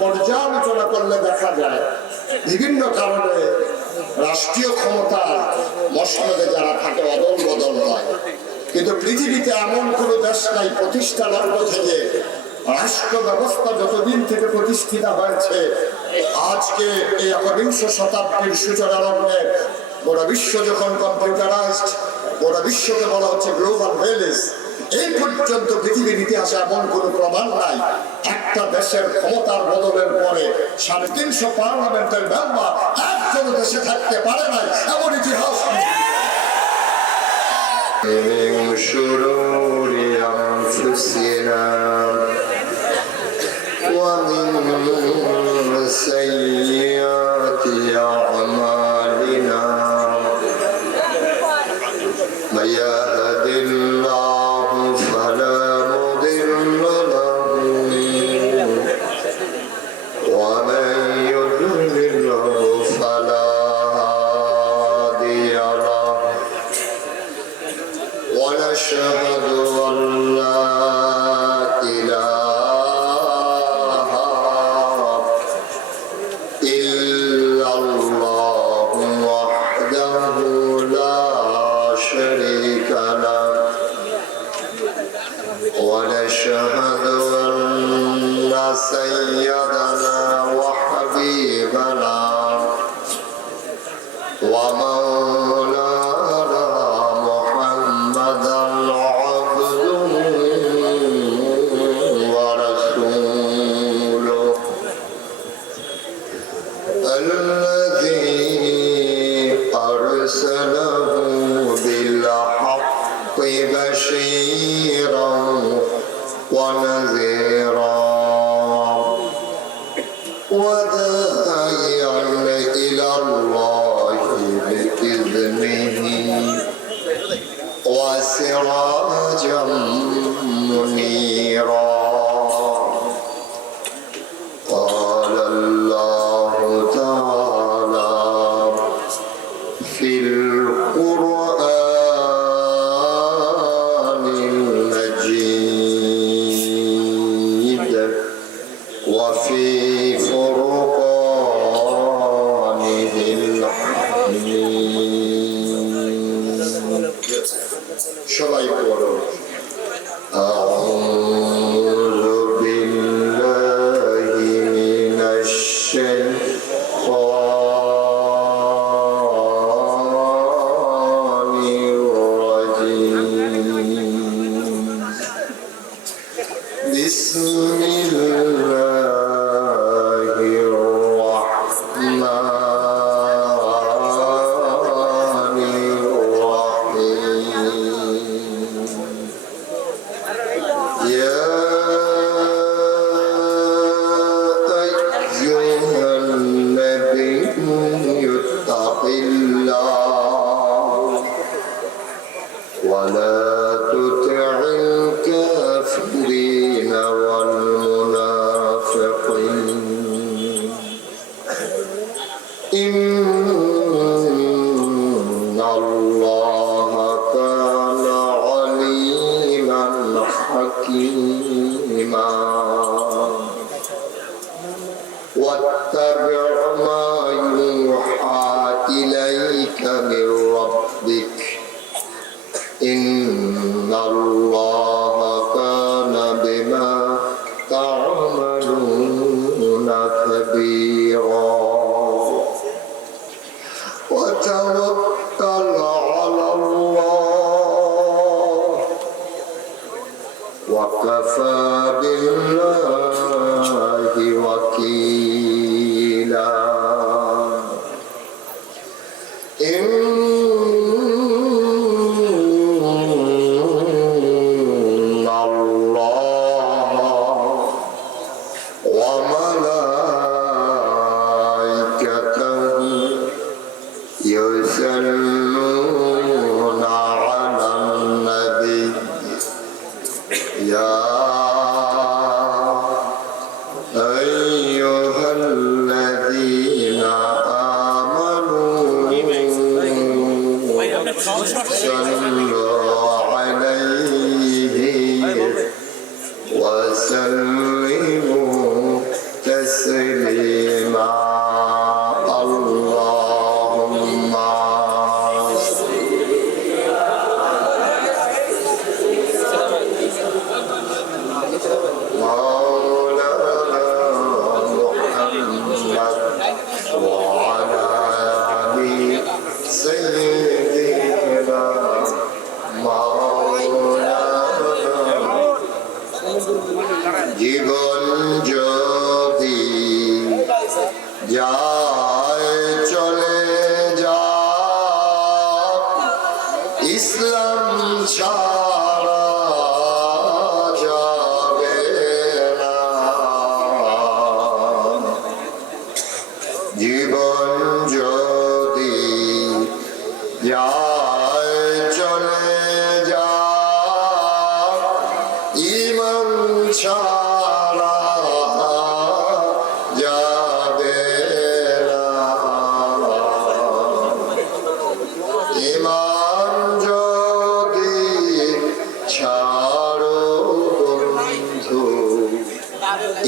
পর্যালোচনা করলে দেখা যায় বিভিন্ন কারণে রাষ্ট্রীয় ক্ষমতার মসনদে যারা থাকে অদল বদল হয়, কিন্তু পৃথিবীতে এমন কোন দেশ নাই প্রতিষ্ঠা লগ্ন থেকে রাষ্ট্র ব্যবস্থা যতদিন থেকে প্রতিষ্ঠিত হয়েছে আজকে এই একবিংশ শতাব্দীর সূচনা লগ্নে গোটা বিশ্ব যখন কম্পিউটারাইজড, গোটা বিশ্বকে বলা হচ্ছে গ্লোবাল ভিলেজ, এই পর্যন্ত পৃথিবীর ইতিহাসে এমন কোন প্রমাণ নাই একটা দেশের ক্ষমতার বদলের পরে 350 পার্লামেন্টের মেম্বার একজন দেশে থাকতে পারে নাই, এমন ইতিহাস নেই। من شرور أنفسنا ومن سيئات أعمالنا من يهد الله فلا مضل له ومن يضلله فلا هادي له ونشهد أن لا إله إلا الله وحده لا شريك له ونشهد أن سيدنا وحبيبنا ومولانا محمدا عبده ورسوله الذي أرسله بالحق بشيرا ونذيرا وداعيا إلى الله بإذنه وسراجا منيرا قال الله تعالى في القرآن المجيد وفي فرقانه الحميد সবাই পড়ো أعوذ بالله من الشيطان الرجيم بسم الله الرحمن يا أيها النبي اتق الله ولا تطع الكافرين والمنافقين إن الله كان عليما حكيما واتبع ما يوحى إليك من ربك إن الله كان بما تعملون خبيرا وتوكل على الله وكفى بالله وكيلا إن الله وملائكته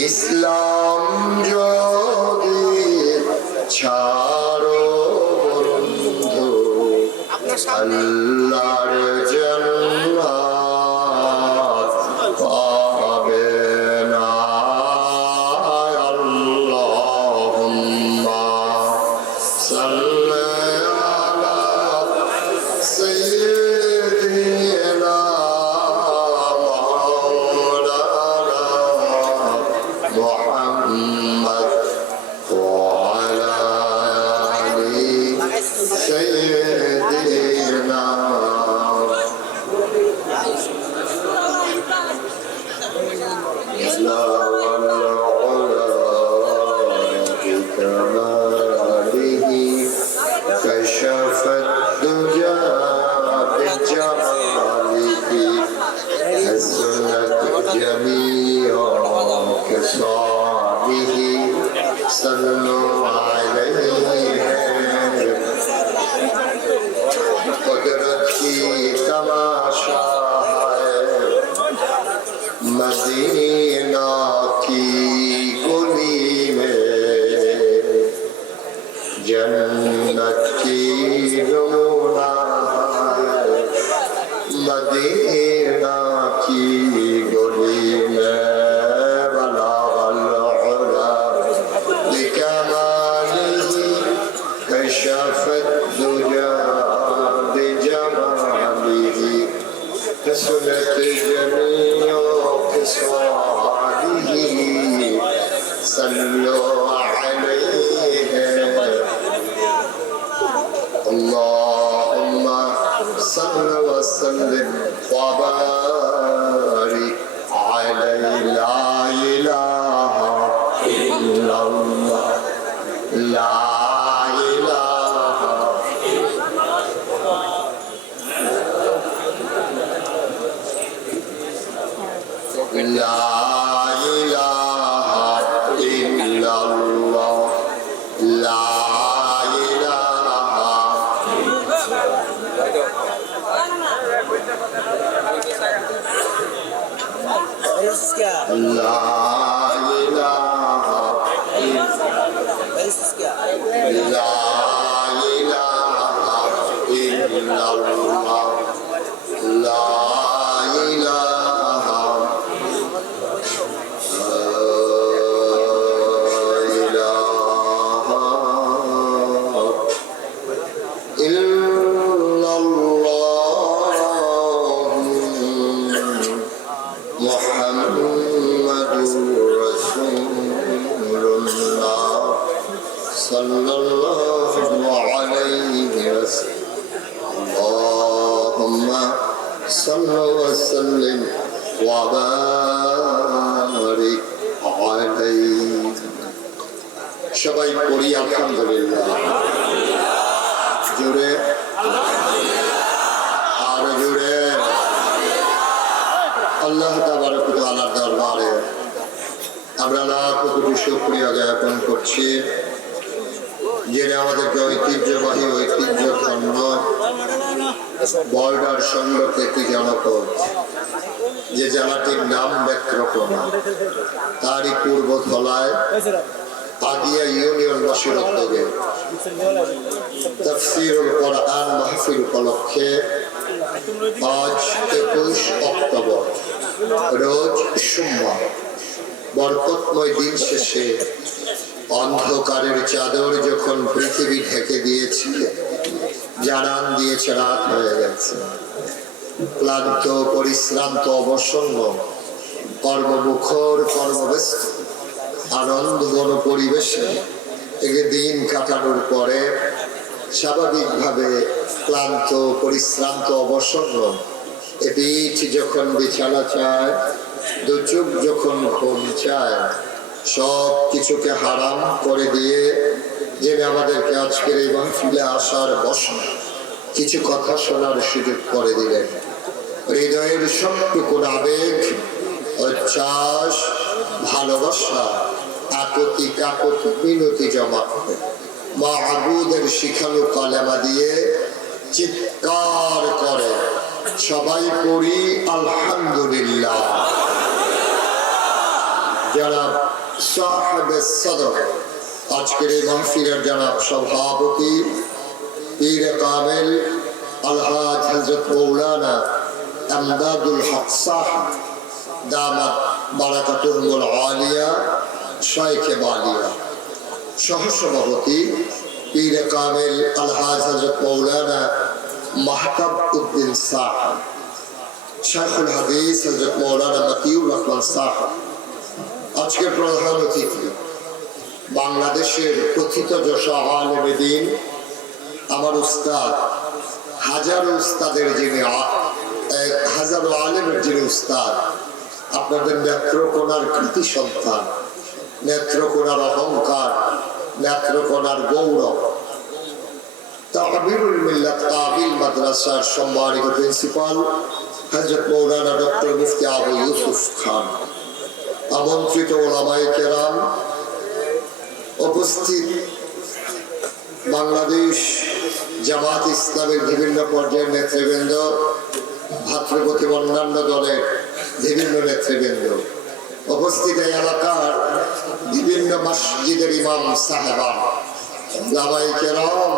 ইসলাম যদি ছাড়ো বন্ধু আল্লাহর জান্নাত পাবে না। আল্লাহুম্মা সাল্লি আলা সাইয়্যিদিনা মাওলানা মুহাম্মদ ওয়া আলা আলি সাইয়্যিদিনা كشف الدجى بجماله حسنت جميع خصاله صلوا عليه قدرت کی تماشا ہے مدینہ کی گلی میں जन्नत की नमूना है मदीना की गली में बलागल उला बिकमालिही कशफत दुजा बिजमालिही हसनत जमीउ खिसालिही सल्लु अलैहि اللهم صل وسلم وبارك عليه لا إله إلا الله لا إله لا إله إلا الله لا لا إله لا إله إلا الله لا إله إلا الله محمد رسول الله صلى الله عليه وسلم اللهم صل وسلم وبارك عليه সবাই পড়ি আলহামদুলিল্লাহ জোরে আর জোরে আল্লাহ তাবারক ওয়া তাআলার দরবারে আমরা লাখ কোটি শুকরিয়া জ্ঞাপন করছি যিনি আমাদেরকে ঐতিহ্যবাহী ঐতিহ্যপূর্ণ বর্ডার সংলগ্ন একটি জনপদ যে জেলাটির নাম ব্যক্রকোনা তারই পূর্ব তলায় আগিয়া ইউনিয়নবাসীর উদ্যোগে তাফসীরুল কোরআন মাহফিল উপলক্ষে আজ 21 অক্টোবর রোজ সোমবার বরকতময় দিন শেষে অন্ধকারের চাদর যখন পৃথিবী ঢেকে দিয়েছিল জানান দিয়েছে রাত হয়ে গেছে ক্লান্ত পরিশ্রান্ত অবসন্ন কর্মমুখর কর্মব্যস্ত আনন্দঘন পরিবেশে একে দিন কাটানোর পরে স্বাভাবিকভাবে ক্লান্ত পরিশ্রান্ত অবসন্ন এ পিঠ যখন বিছানা চায় দু চোখ যখন ঘুম চায় সব কিছুকে হারাম করে দিয়ে যিনি আমাদেরকে আজকের এই মাহফিলে আসার বসন কিছু কথা শোনার সুযোগ করে দিলেন হৃদয়ের সবটুকু আবেগ উচ্ছ্বাস ভালোবাসা আকতি কাকতি মিনতি জমা করে মাহবুদের শিখানো কালেমা দিয়ে চিৎকার করে সবাই পড়ি আলহামদুলিল্লাহ জনাব সাহেব সদর, আজকের এই মাহফিলের জনাব সভাপতি পীর কামেল আলহাজ হযরত মৌলানা আমদাদুল হক সাহেব দামাত বারাকাতুল আলিয়া শাইখে বালিয়া, সহসভাপতি পীর কামেল আলহাজ হযরত মৌলানা মাহতাব উদ্দিন সাহেব, শাইখুল হাদিস হযরত মৌলানা মতিউর রহমান সাহেব। আজকের প্রধান অতিথি বাংলাদেশের কথিত যশা আলেমে দ্বীন, আমার উস্তাদ, হাজারো উস্তাদের যিনি, হাজারো আলেমের যিনি উস্তাদ, আপনাদের নেত্রকোনার কৃতি সন্তান, নেত্রকোনার অহংকার, নেত্রকোনার গৌরব, তাকবীরুল মিল্লাত কাবিল মাদ্রাসার সম্মানিত প্রিন্সিপাল হযরত মৌলানা ডক্টর মুফতি আবু ইউসুফ খান, আমন্ত্রিত ওলামায়ে কেরাম, উপস্থিত বাংলাদেশ জামাত ইসলামের বিভিন্ন পর্যায়ের নেতৃবৃন্দ, ভাতৃপ্রতিম অন্যান্য দলের বিভিন্ন নেতৃবৃন্দ, উপস্থিত এই এলাকার বিভিন্ন মসজিদের ইমাম সাহেবান, ওলামায়ে কেরাম,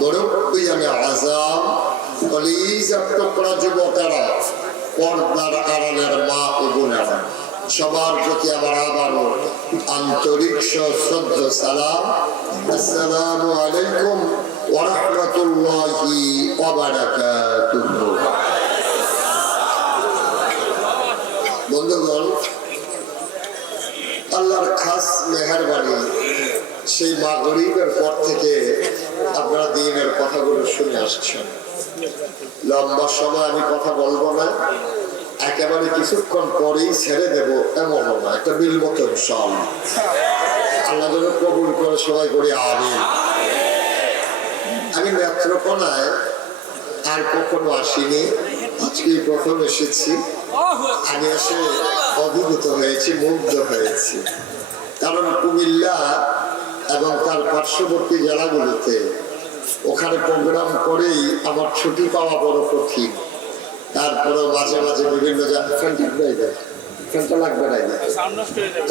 মুরব্বিয়ানে আযম, কলিজার টুকরা যুবকেরা, পর্দার আড়ালের মা ও বোনেরা, সবার প্রতি আমার আবারও আন্তরিক সশ্রদ্ধ সালাম। আসসালামু আলাইকুম ওয়া রাহমাতুল্লাহি ওয়া বারাকাতুহু। বন্ধুগণ, আল্লাহর খাস মেহেরবানি, সেই মাগরিবের পর থেকে আপনারা দ্বীনের কথাগুলো শুনে আসছেন। লম্বা সময় আমি কথা বলবো না, একেবারে কিছুক্ষণ পরেই ছেড়ে দেব এমন না, একটা বিল মতো সব আল্লাহ যেন কবুল করে সবাই করি আমিন। আমি নেত্রকোনায় আর কখনো আসিনি, আজকে প্রথম এসেছি। আমি এসে অভিভূত হয়েছি, মুগ্ধ হয়েছি, কারণ কুমিল্লা এবং তার পার্শ্ববর্তী জেলাগুলোতে ওখানে প্রোগ্রাম করেই আমার ছুটি পাওয়া বড় কঠিন। তারপরেও মাঝে মাঝে বিভিন্ন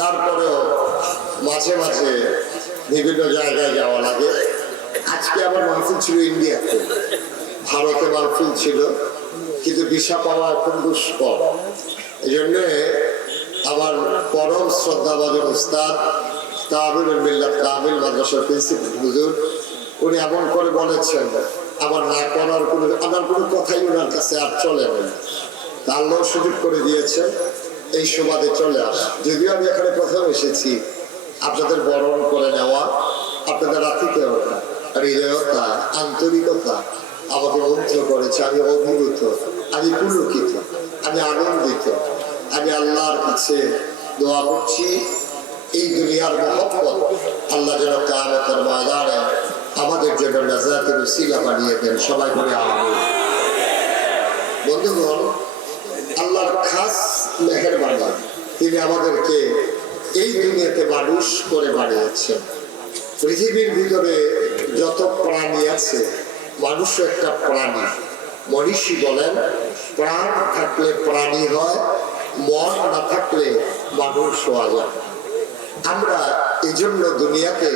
তারপরেও মাঝে মাঝে বিভিন্ন জায়গায় যাওয়া লাগে। আজকে আমার মাহফিল ছিল ইন্ডিয়াতে, ভারতে মাহফিল ছিল, কিন্তু ভিসা পাওয়া এখন দুষ্কর। এই জন্যে আমার পরম শ্রদ্ধাভাজন উস্তাদ তাবিরুল মিল্লাত কামিল মাদ্রাসার প্রিন্সিপাল হুজুর, উনি এমন করে বলেছেন আমার না করার আমার কোনো কথাই ওনার কাছে আর চলে না। আল্লাহ সুযোগ করে দিয়েছেন এই সুবাদে চলে আস। যদিও আমি এখানে প্রথম এসেছি, আপনাদের বরণ করে নেওয়া, আপনাদের আতিথেয়তা, হৃদয়তা, আন্তরিকতা আমাকে মুগ্ধ করেছে। আমি অভিভূত, আমি পুলকিত, আমি আনন্দিত। আমি আল্লাহর কাছে দোয়া করছি এই দুনিয়ার মহব্বত আল্লাহ যেন কিয়ামতের ময়দানে আমাদের জন্য নাজাতের উসিলা বানিয়ে দেন। সবাই বলে আমিন। বন্ধুগণ, আল্লাহর খাস মেহেরবানি, তিনি আমাদেরকে এই দুনিয়াতে মানুষ করে বানিয়েছেন। পৃথিবীর ভিতরে যত প্রাণী আছে, মানুষও একটা প্রাণী। মনীষী বলেন প্রাণ থাকলে প্রাণী হয়, মন না থাকলে মানুষ হওয়া যায়। আমরা এই জন্য দুনিয়াতে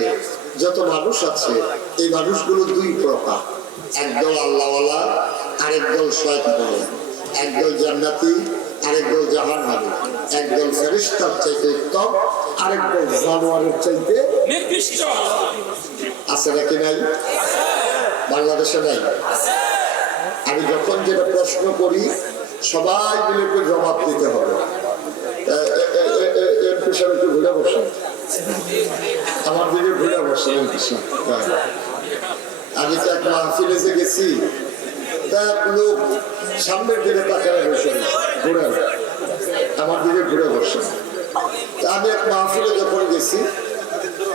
যত মানুষ আছে, এই মানুষগুলো দুই প্রকার, একদল আল্লাহওয়ালা, আরেকদল শয়তান, একদল জান্নাতি, আরেকদল জাহান্নামী, একদল ফেরেশতার চাইতে উত্তম, আরেকদল জানোয়ারের চাইতে নিকৃষ্ট। আছে নাকি নাই? বাংলাদেশে নাই? আমি যখন যেটা প্রশ্ন করি সবাই মিলে একটু জবাব দিতে হবে। একটু ঘুরে বসেন, আমার দিকে ঘুরে বসেন। আমি তো এক মাহফিলে যে গেছি, লোক সামনের দিকে তাকায় বসে ঘুরে, আমার দিকে ঘুরে বসেন। আমি এক মাহফিলে যখন গেছি,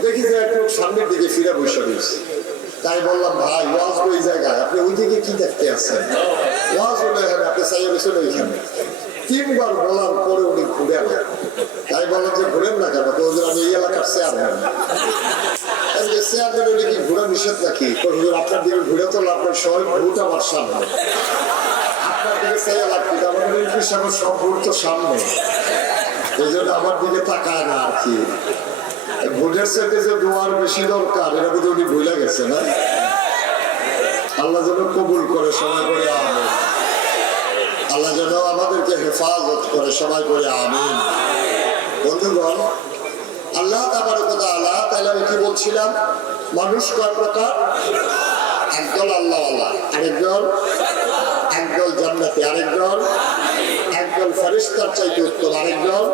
দেখি যে এক লোক সামনের দিকে ফিরে বসে রয়েছে। তাই বললাম, ভাই ওয়াজ ওই জায়গায়, আপনি ওই দিকে কি দেখতে আছেন? ওয়াজ হলো এখানে, আপনি চাইয়ে বসেন ওইখানে। 3 বার বলার পরে উনি ঘুরে আনেন। তাই বললাম যে ঘুরেন না কেন? তো আমি এই এলাকার চেয়ারম্যান, চেয়ারম্যান উনি কি ঘুরে নিষেধ নাকি? আপনার দিকে ঘুরে তো আপনার সবাই ভোট আমার সামনে, আপনার দিকে চেয়ে লাগবে, আমার সব ভোট তো সামনে। এই জন্য আমার দিকে তাকায় না আর কি। ভোটের সাথে যে দোয়ার বেশি দরকার এটা বুঝে উনি ভুলে গেছে না। আল্লাহ যেন কবুল করে, সবাই করে আমিন। আল্লাহ যেন আমাদেরকে হেফাজত করে, সবাই করে আমিন। বন্ধুগণ, আল্লাহ তাআলা আমি কি বলছিলাম, মানুষ কয় প্রকার? একদল আল্লাহ আল্লাহ, আরেকদল একদল জান্নাতি, আরেকদল একদল ফেরেশতার চাইতে উত্তম, আরেকদল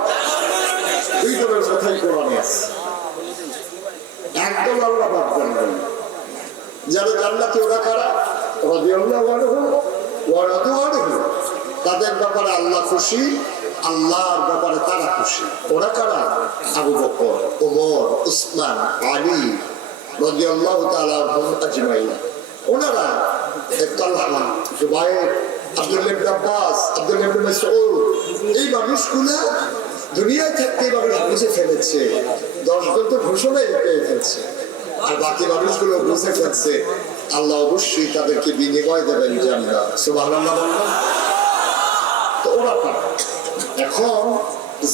দুই দলের কথাই কোরআনে আছে। একদল আল্লাহ পাক জানেন যারা জান্নাতি, ওরা কারা? রাদিয়াল্লাহু আনহু ওয়া রাদু আনহু। তাদের ব্যাপারে আল্লাহ খুশি, আল্লাহর ব্যাপারে তারা খুশি। ওরা কারা? আবু বকর, ওমর, উসমান, আলী রাদিয়াল্লাহু তাআলা আনহুম আজমাইন। ওনারা তালহা, জুবায়ের, আব্দুল্লাহ ইবনে আব্বাস, আব্দুল্লাহ ইবনে মাসউদ, এই মানুষগুলা দুনিয়ায় থাকতে মানুষ বুঝে ফেলেছে। 10 জন তো ঘোষণাই পেয়ে ফেলছে, আর বাকি মানুষগুলো বুঝে ফেলছে আল্লাহ অবশ্যই তাদেরকে বিনিময় দেবেন জান্নাত। সুবহানাল্লাহ বললাম তো। ওরা কারা? এখন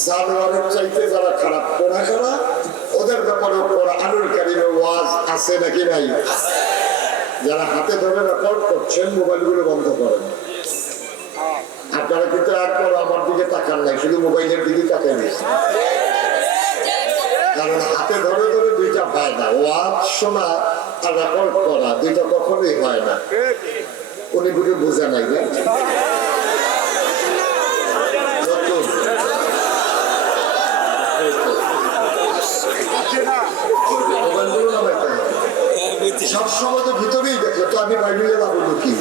জানোয়ারের চাইতে যারা খারাপ, ওরা কারা? ওদের ব্যাপারে কোরআনুল কারীমে ওয়াজ আছে নাকি নাই? যারা হাতে ধরে রেকর্ড করছেন, মোবাইলগুলো বন্ধ করেন। আপনারা কিন্তু একবার আমার দিকে তাকান নাই, শুধু মোবাইলের দিকে তাকান। কারণ হাতে ধরে ধরে দুইটা হয় না, ওয়াজ শোনা আর রেকর্ড করা দুইটা কখনোই হয় না। উনি বুঝে বোঝা নাই না। সবসময় তো ভিতরেই দেখলো, তো আমি বাইরে যাবো কি?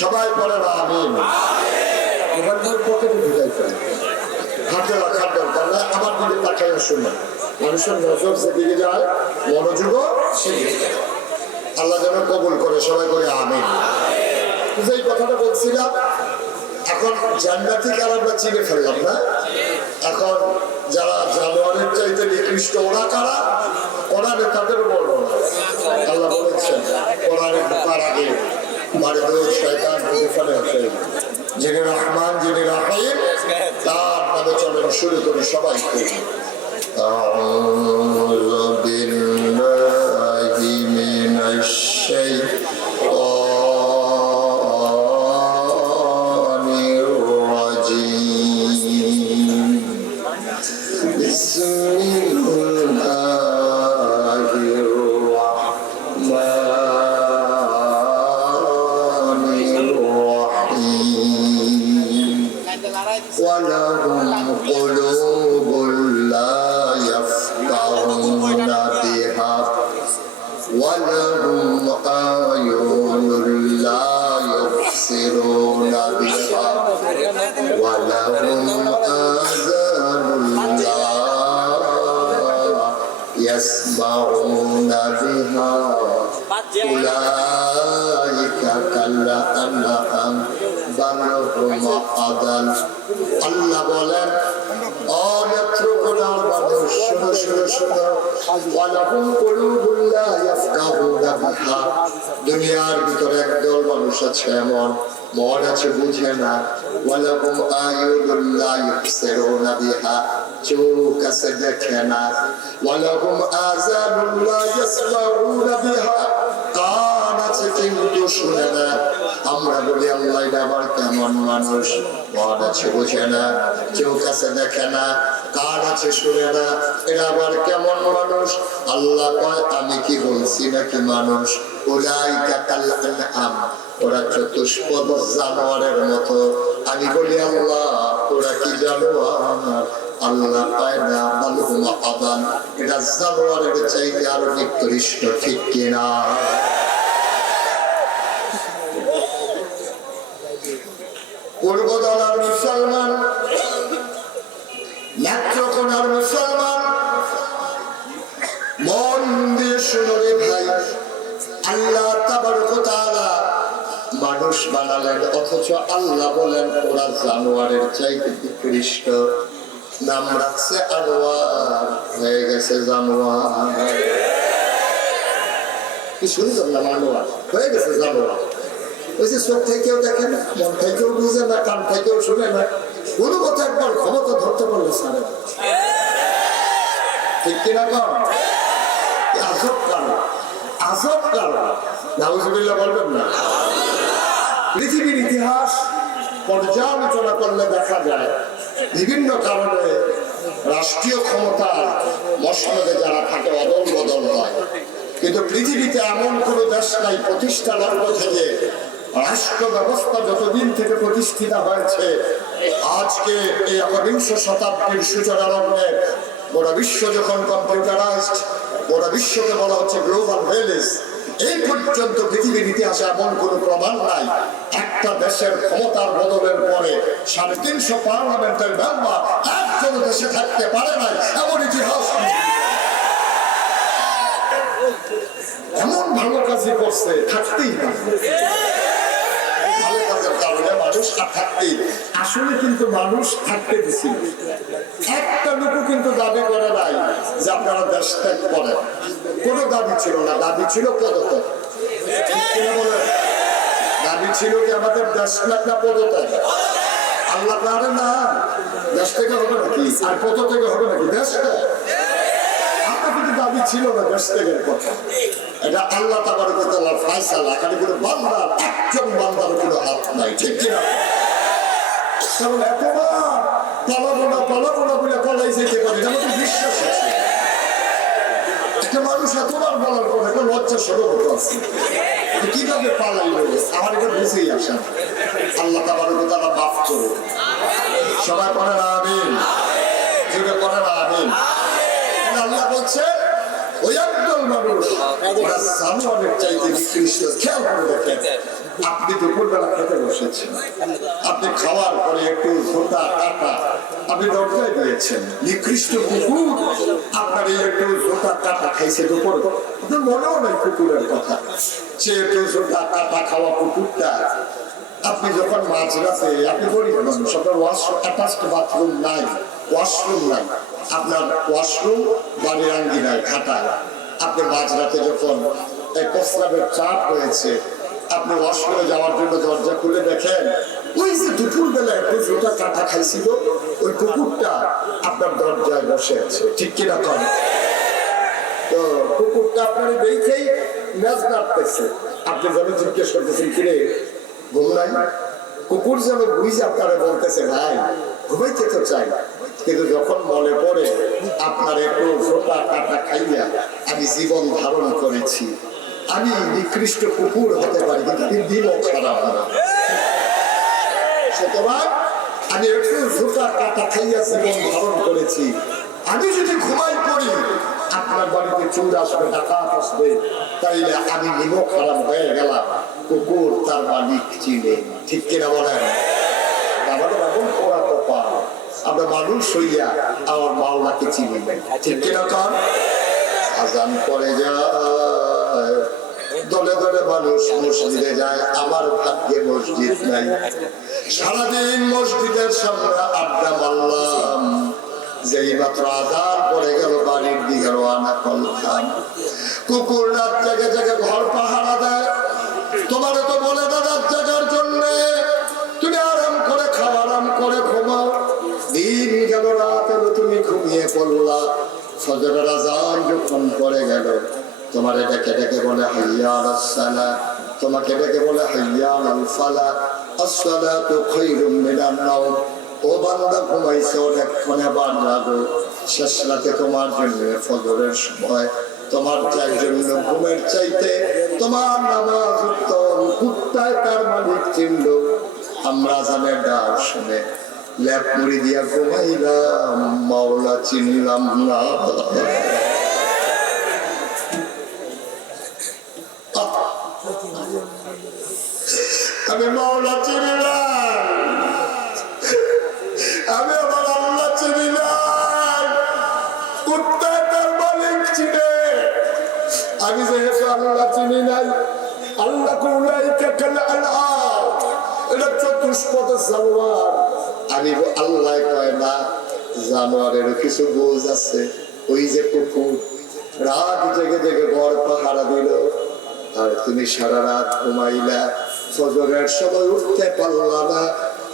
সবাই পড়ে না আমিন। মোবাইলের পকেটে ঢুকাই ফেলে, হাতে রাখার দরকার না। আমার দিকে তাকাইয়া শুনে মানুষের নজর সেদিকে যায়, মনোযোগও সেদিকে যায়। আল্লাহ যেন কবুল করে, সবাই করে আমিন। এই কথাটা বলছিলাম, এখন জান্নাতি কারা আমরা চিনে ফেললাম না। এখন যারা জানোয়ারের চাইতে নিকৃষ্ট, ওরা কারা? কোরআনে তাদের বর্ণনা আল্লাহ বলেছেন। কোরআনে ঢোকার আগে মারিদুল শয়তান ফেলে আছে, যিনি রহমান, যিনি রাহিম, তার নামে চলেন শুরু করে সবাই। আউযু বিল্লাহি মিনাশ শাইতানির রাজীম। বিসমিল্লাহির রাহমানির রাহিম। ওয়ালাহুম কুলুবুন লা ইয়াফকাহুনা বিহা ওয়ালাহুম আ'য়ুনুন লা ইউবসিরুনা বিহা ওয়ালাহুম আযানুন লা ইয়াসমাউনা বিহা উলাইকা কাল আনআম বাল হুম আদাল। আল্লাহ বলেন, ও নেত্রকোনার মানুষ, শোনো শোনো শোনো। ওয়ালাহুম কুলুবুন লা ইয়াফকাহুনা বিহা। দুনিয়ার ভিতরে একদল মানুষ আছে এমন, মন আছে বুঝে না। ওয়ালাহুম আ'য়ুনুন লা ইউবসিরুনা বিহা, চোখ আছে দেখে না। ওয়ালাহুম আযানুন লা ইয়াসমাউনা বিহা, কান আছে কিন্তু শুনে না। আমরা বলি আল্লাহ এটা আবার কেমন মানুষ? মন আছে বুঝে না, চোখ আছে দেখে না, কান আছে শুনে না, এটা আবার কেমন মানুষ? আল্লাহ কয়, আমি কি বলছি নাকি মানুষ? উলাইকা কাল আনআম, ওরা চতুষ্পদ জানোয়ারের মতো। আমি বলি আল্লাহ ওরা কি জানোয়ার? আল্লাহ পায় না, বাল হুম আদাল, এটা জানোয়ারের চাইতে আরো নিকৃষ্ট, ঠিক কিনা? পূর্বদলার মুসলমান, নেত্রকোনার মুসলমান, মন দিয়ে শুনো রে ভাই। আল্লাহ তাবারক ওয়া তাআলা মানুষ বানালেন, অথচ আল্লাহ বলেন ওরা জানোয়ারের চাইতে নিকৃষ্ট। নাম রাখছে আনোয়ার, হয়ে গেছে জানোয়ার। কি সুন্দর নাম, আনোয়ার হয়ে গেছে জানোয়ার। ওই যে চোখ থেকেও দেখে না, মন থেকেও বুঝে না, কান থেকেও শুনে না, কোনো কথা একবার ক্ষমতা ধরতে পারলে সারে। ঠিক কিনা কম? আজব কারণ, আজব কারণ, নাউজুবিল্লাহ বলবেন না। পৃথিবীর ইতিহাস পর্যালোচনা করলে দেখা যায় বিভিন্ন কারণে রাষ্ট্রীয় ক্ষমতার মসনদে যারা থাকে অদল বদল হয়, কিন্তু পৃথিবীতে এমন কোন দেশ নাই প্রতিষ্ঠা লগ্ন থেকে রাষ্ট্র ব্যবস্থা যতদিন থেকে প্রতিষ্ঠিত হয়েছে আজকে এই একবিংশ শতাব্দীর সূচনা লগ্নে গোটা বিশ্ব যখন কম্পিউটারাইজড, গোটা বিশ্বকে বলা হচ্ছে গ্লোবাল ভিলেজ, এই পর্যন্ত পৃথিবীর ইতিহাসে এমন কোন প্রমাণ নাই একটা দেশের ক্ষমতার বদলের পরে 350 পার্লামেন্টের মেম্বার একজন দেশে থাকতে পারে নাই, এমন ইতিহাস নেই। এমন ভালো কাজই করছে, থাকতেই পারে ভালো কাজের কারণে মানুষ থাকতেই। আসলে কিন্তু মানুষ থাকতে দিছিল, একটা লোকও কিন্তু দাবি করে নাই যে আপনারা দেশ ত্যাগ করেন, কোনো দাবি ছিল না, দাবি ছিল পদত্যাগ। দাবি ছিল কি আমাদের দেশ ত্যাগ না পদত্যাগ? আল্লাহ পারে না, দেশ থেকে হবে নাকি আর পদত্যাগ হবে নাকি? দেশ ত্যাগ আমরা কিন্তু দাবি ছিল না দেশ ত্যাগের কথা, এটা আল্লাহ তাবারক ওয়া তাআলার ফয়সালা। এখানে কোনো বান্দার, একজন বান্দার কোনো হাত নাই, ঠিক কিনা? কারণ এতবার পালাবো না বলে পালাই যেতে পারে, আমাদের বিশ্বাস আছে। একটা মানুষ এতবার বলার পর একটা লজ্জা সরব আছে, কিভাবে পালাইল আমার এটা বুঝেই আসে না। আল্লাহ তাবারক ওয়া তাআলা মাফ করুন। সবাই পড়েন আমিন, জোরে পড়েন আমিন। আল্লাহ বলছে ওই একদল মানুষ ওরা জানোয়ারের চাইতে নিকৃষ্ট। খেয়াল করে দেখেন, আপনি দুপুরবেলা খেতে বসেছেন, আপনি খাওয়ার পরে একটু ঝোঁটা কাটা আপনি দরজায় দিয়েছেন, নিকৃষ্ট কুকুর আপনার এই একটু ঝোঁটা কাটা খাইছে দুপুর, আপনার মনেও নাই কুকুরের কথা, সে একটু ঝোঁটা কাটা খাওয়া কুকুরটা আপনি যখন মাঝরাতে, আপনি গরিব মানুষ, আপনার অ্যাটাচড বাথরুম নাই, ওয়াশরুম নাই, আপনার ওয়াশরুম বাড়ির আঙ্গিনায় খাটায়, আপনি মাঝরাতে যখন এই প্রস্রাবের চাপ হয়েছে আপনি ওয়াশরুমে যাওয়ার জন্য দরজা খুলে দেখেন ওই যে দুপুর বেলা একটু জোটা কাটা খাইছিল ওই কুকুরটা আপনার দরজায় বসে আছে, ঠিক কিনা কম? তো কুকুরটা আপনার দেখেই ম্যাচ নাড়তেছে, আপনি যেন জিজ্ঞেস করতেছেন কিরে ঘুম নাই? কুকুর যেন বুঝে আপনারা বলতেছে ভাই ঘুমাইতে তো চাই, কিন্তু যখন মনে পড়ে আপনার একটু জোটা কাটা খাইয়া আমি জীবন ধারণ করেছি, আমি নিকৃষ্ট কুকুর হতে পারি কিন্তু দিনও খারাপ না, সুতরাং আমি একটু জোটা কাটা খাইয়া জীবন ধারণ করেছি, আমি যদি ঘুমাই পড়ি আপনার বাড়িতে চোর আসবে, ডাকাত আসবে, তাইলে আমি নিমো খারাপ হয়ে গেলাম, কুকুর তার মালিক চিনে, ঠিক কিনা বলেন? আমাদের এমন পোড়া কপাল, আমরা মানুষ হইয়া আমার মাওলাকে চিনি, ঠিক কিনা কন? আজান পড়ে যায়, দলে দলে মানুষ মসজিদে যায়, আমার ভাগ্যে মসজিদ নাই, সারাদিন মসজিদের সামনে আড্ডা মারলাম, যেই মাত্র আজান পড়ে গেল বাড়ির দিকে রওনা করলাম, কুকুর রাত জেগে জেগে ঘর পাহারা দেয়, তোমার তো বলে না রাত জাগার জন্য, তুমি আরাম করে খাও, আরাম করে ঘুমাও, দিন গেল রাত এলো তুমি ঘুমিয়ে পড়লা, ফজরের আজান যখন পড়ে গেল তোমার ডেকে ডেকে বলে হাইয়া আলাস সালাহ, তোমাকে ডেকে বলে হাইয়া আলাল ফালাহ, আসসালাতু খায়রুম মিনান নাওম, ও বান্দা ঘুমাইছো অনেকক্ষণে বার লাগো, শেষ রাতে তোমার জন্য ফজরের সময়, তোমার জন্য ঘুমের চাইতে তোমার নামাজ উত্তম, কুত্তায় তার মালিক চিনল, আমরা জানের ডাক শুনে ল্যাপ মুড়ি দিয়া ঘুমাইলাম, মাওলা চিনলাম না। আমি মাওলা চিনলাম, আমি আমার আল্লাহ চিনলাম, কুত্তায় তার মালিক চিনে, আমি যেহেতু আল্লাহ চিনি নাই, আল্লাহ কুলাইকা কাল আনআম, এটা চতুষ্পদ জানোয়ার, আমি আল্লাহ কয় না জানোয়ারের কিছু বোঝ আছে, ওই যে কুকুর রাত জেগে জেগে ঘর পাহারা দিল, আর তুমি সারা রাত ঘুমাইলা, ফজরের সময় উঠতে পারলা না,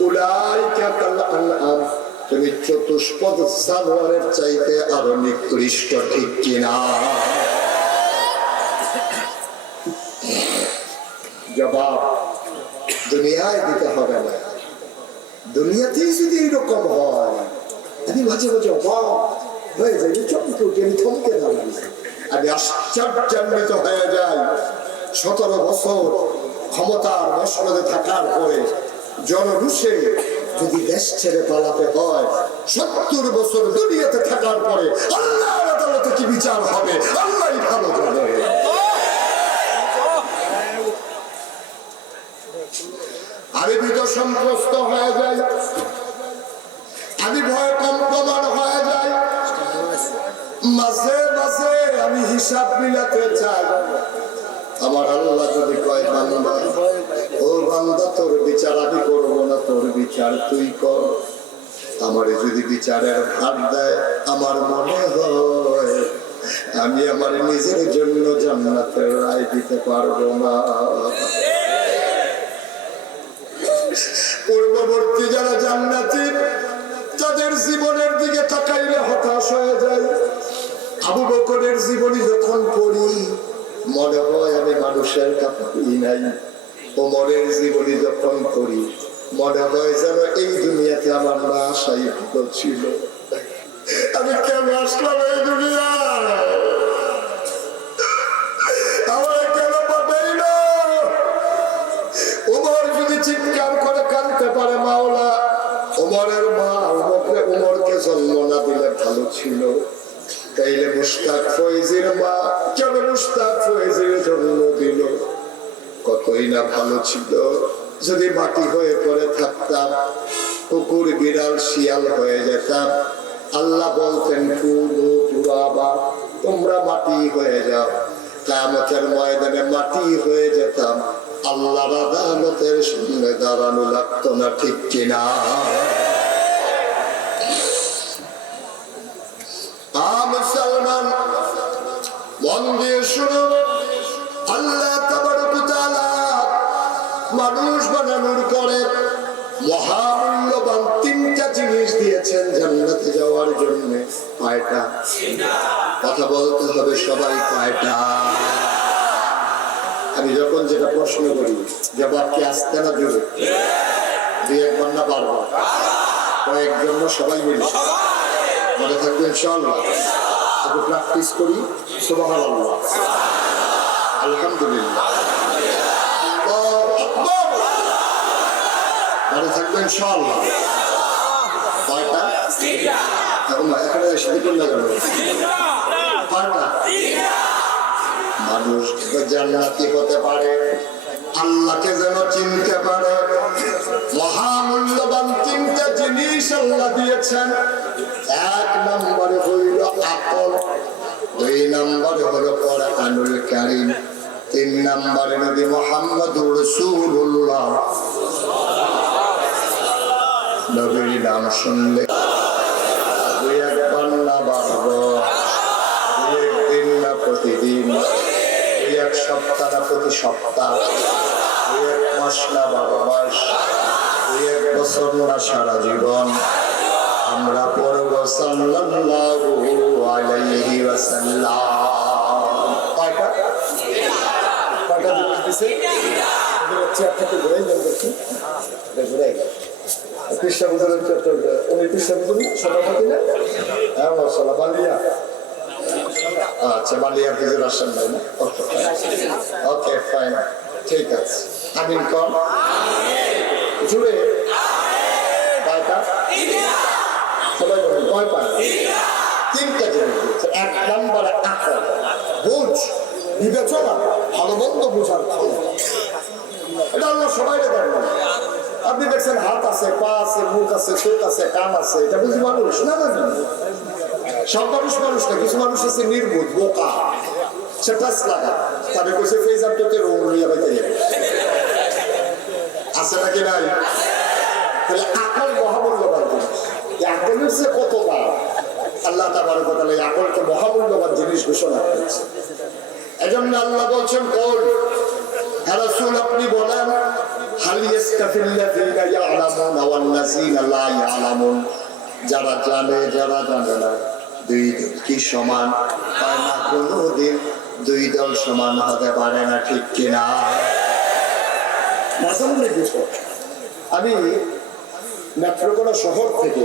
উলাইকা কাল আনআম, তুমি চতুষ্পদ জানোয়ারের চাইতে আরো নিকৃষ্ট, ঠিক কিনা? জবাব দুনিয়ায় দিতে হবে না। দুনিয়াতেই যদি এরকম হয়, আমি মাঝে মাঝে অবাক হয়ে যাই, চমকে উঠে আমি থমকে দাঁড়াই, আমি আশ্চর্যান্বিত হয়ে যাই। 17 বছর ক্ষমতার মসনদে থাকার পরে জনরুষে যদি দেশ ছেড়ে পালাতে হয়, 70 বছর দুনিয়াতে থাকার পরে আল্লাহর আদালতে কি বিচার হবে আল্লাহই ভালো জানে। আমি ভীত সন্ত্রস্ত হয়ে যাই, আমি ভয় কম্পমান হয়ে যাই। মাঝে মাঝে আমি হিসাব মিলাতে চাই, আমার আল্লাহ যদি কয় বান্দা, ও বান্দা তোর বিচার আমি করবো না, তোর বিচার তুই কর। আমারে যদি বিচারের ভার দেয়, আমার মনে হয় আমি আমার নিজের জন্য জান্নাতের রায় দিতে পারবো না। পূর্ববর্তী যারা জান্নাতি, তাদের জীবনের দিকে তাকাইলে হতাশ হয়ে যায়। আবু বকরের জীবনী যখন পড়ি, মনে হয় আমি মানুষের কাপড়ই নাই। ওমরের জীবনী যখন পড়ি, মনে হয় যেন এই দুনিয়াতে আমার না আসাই ভালো ছিল। আমি কেন আসলাম এই দুনিয়ায়? আমার কেন পাঠাইল? ওমর যদি চিৎকার করে কাঁদতে পারে, মাওলা ওমরের মা ওমরকে জন্ম না দিলে ভালো ছিল, তাইলে মুশতাক ফয়েজের মা কেন মুশতাক ফয়েজের জন্ম দিল? কতই না ভালো ছিল যদি মাটি হয়ে পড়ে থাকতাম, কুকুর বিড়াল শিয়াল হয়ে যেতাম। আল্লাহ বলতেন কুনু তুরাবা, তোমরা মাটি হয়ে যাও। কিয়ামতের ময়দানে মাটি হয়ে যেতাম, আল্লাহর আদালতের সামনে দাঁড়ানো লাগতো না, ঠিক কিনা? মুসলমান মন দিয়ে শুনো, আল্লাহ তাবারক ওয়া তাআলা মানুষ বানানোর পরে মহামূল্যবান 3টা জিনিস দিয়েছেন জান্নাতে যাওয়ার জন্য। কয়টা? কথা বলতে হবে সবাই, কয়টা? আমি যখন যেটা প্রশ্ন করি, জবাব কি আসতে না জোরে? 2-1 না বারবার? কয়েকজন না সবাই মিলে? মনে থাকবে ইনশাআল্লাহ। একটু প্র্যাকটিস করি। সুবহানাল্লাহ, আলহামদুলিল্লাহ, মনে থাকবে ইনশাআল্লাহ। কয়টা? এখানে এসে দেখুন না কেন? কয়টা? মানুষ জান্নাতি হতে পারে, আল্লাহকে যেন চিনতে পারে, মহামূল্যবান 3টা জিনিস আল্লাহ দিয়েছেন। 1 নম্বরে হইল আকল, 2 নম্বরে হলো কোরআনুল কারীম, 3 নম্বরে নবী মুহাম্মদুর রাসূলুল্লাহ। নবীর নাম শুনলে 2-1 না বারবার, 2-1 দিন না প্রতিদিন, 2-1 সপ্তাহ না প্রতি সপ্তাহ, 2-1 মাস না 12 মাস, 2-1 বছর না সারা জীবন আমরা পড়ব সাল্লাল্লাহু আলাইহি ওয়াসাল্লাম। কয়টা? কয়টা জিনিস দিছে? হচ্ছে আপনাকে ঘুরে যান, দেখি ঘুরে কৃষ্ণাবুদের চট্টগ্রাম, উনি কৃষ্ণাবুদ সভাপতি না? হ্যাঁ মাশাআল্লাহ। বালিয়া, আচ্ছা বালিয়া ভিজুর আসেন নাই না? ওকে ফাইন, ঠিক আছে। আমিন কম জুড়ে কয়টা? সবাই বলুন কয়টা? 3টা জিনিস। 1 নম্বরে আকল, বুঝ, বিবেচনা, ভালো মন্দ বোঝার ক্ষমতা। এটা আল্লাহ সবাইকে দেন। আপনি দেখছেন হাত আছে, পা আছে, মুখ আছে, চোখ আছে, কান আছে, এটা বুঝি মানুষ না? সব মানুষ মানুষ না, কিছু মানুষ আছে নির্বোধ, বোকা, সে টাচ লাগা, তাদের কইছে ফেজার তোকে রোল লইয়া বাইতে আছে নাকি নাই? তাহলে আকল মহামূল্যবান জিনিস। আকলের যে কত দাম, আল্লাহ তাবারক ওয়া তাআলা আকলকে মহামূল্যবান জিনিস ঘোষণা করেছে। এজন্য আল্লাহ বলছেন, কল হে রাসূল আপনি বলেন হাল ইয়াস্তাফিল্লাযীনা ইয়ালামুনা ওয়াল্লাযীনা লা ইয়ালামুন, যারা জানে যারা জানে না দুই দল কি সমান হয় না? কোনোদিন দুই দল সমান হতে পারে না, ঠিক কিনা? আমি নেত্রকোনা শহর থেকে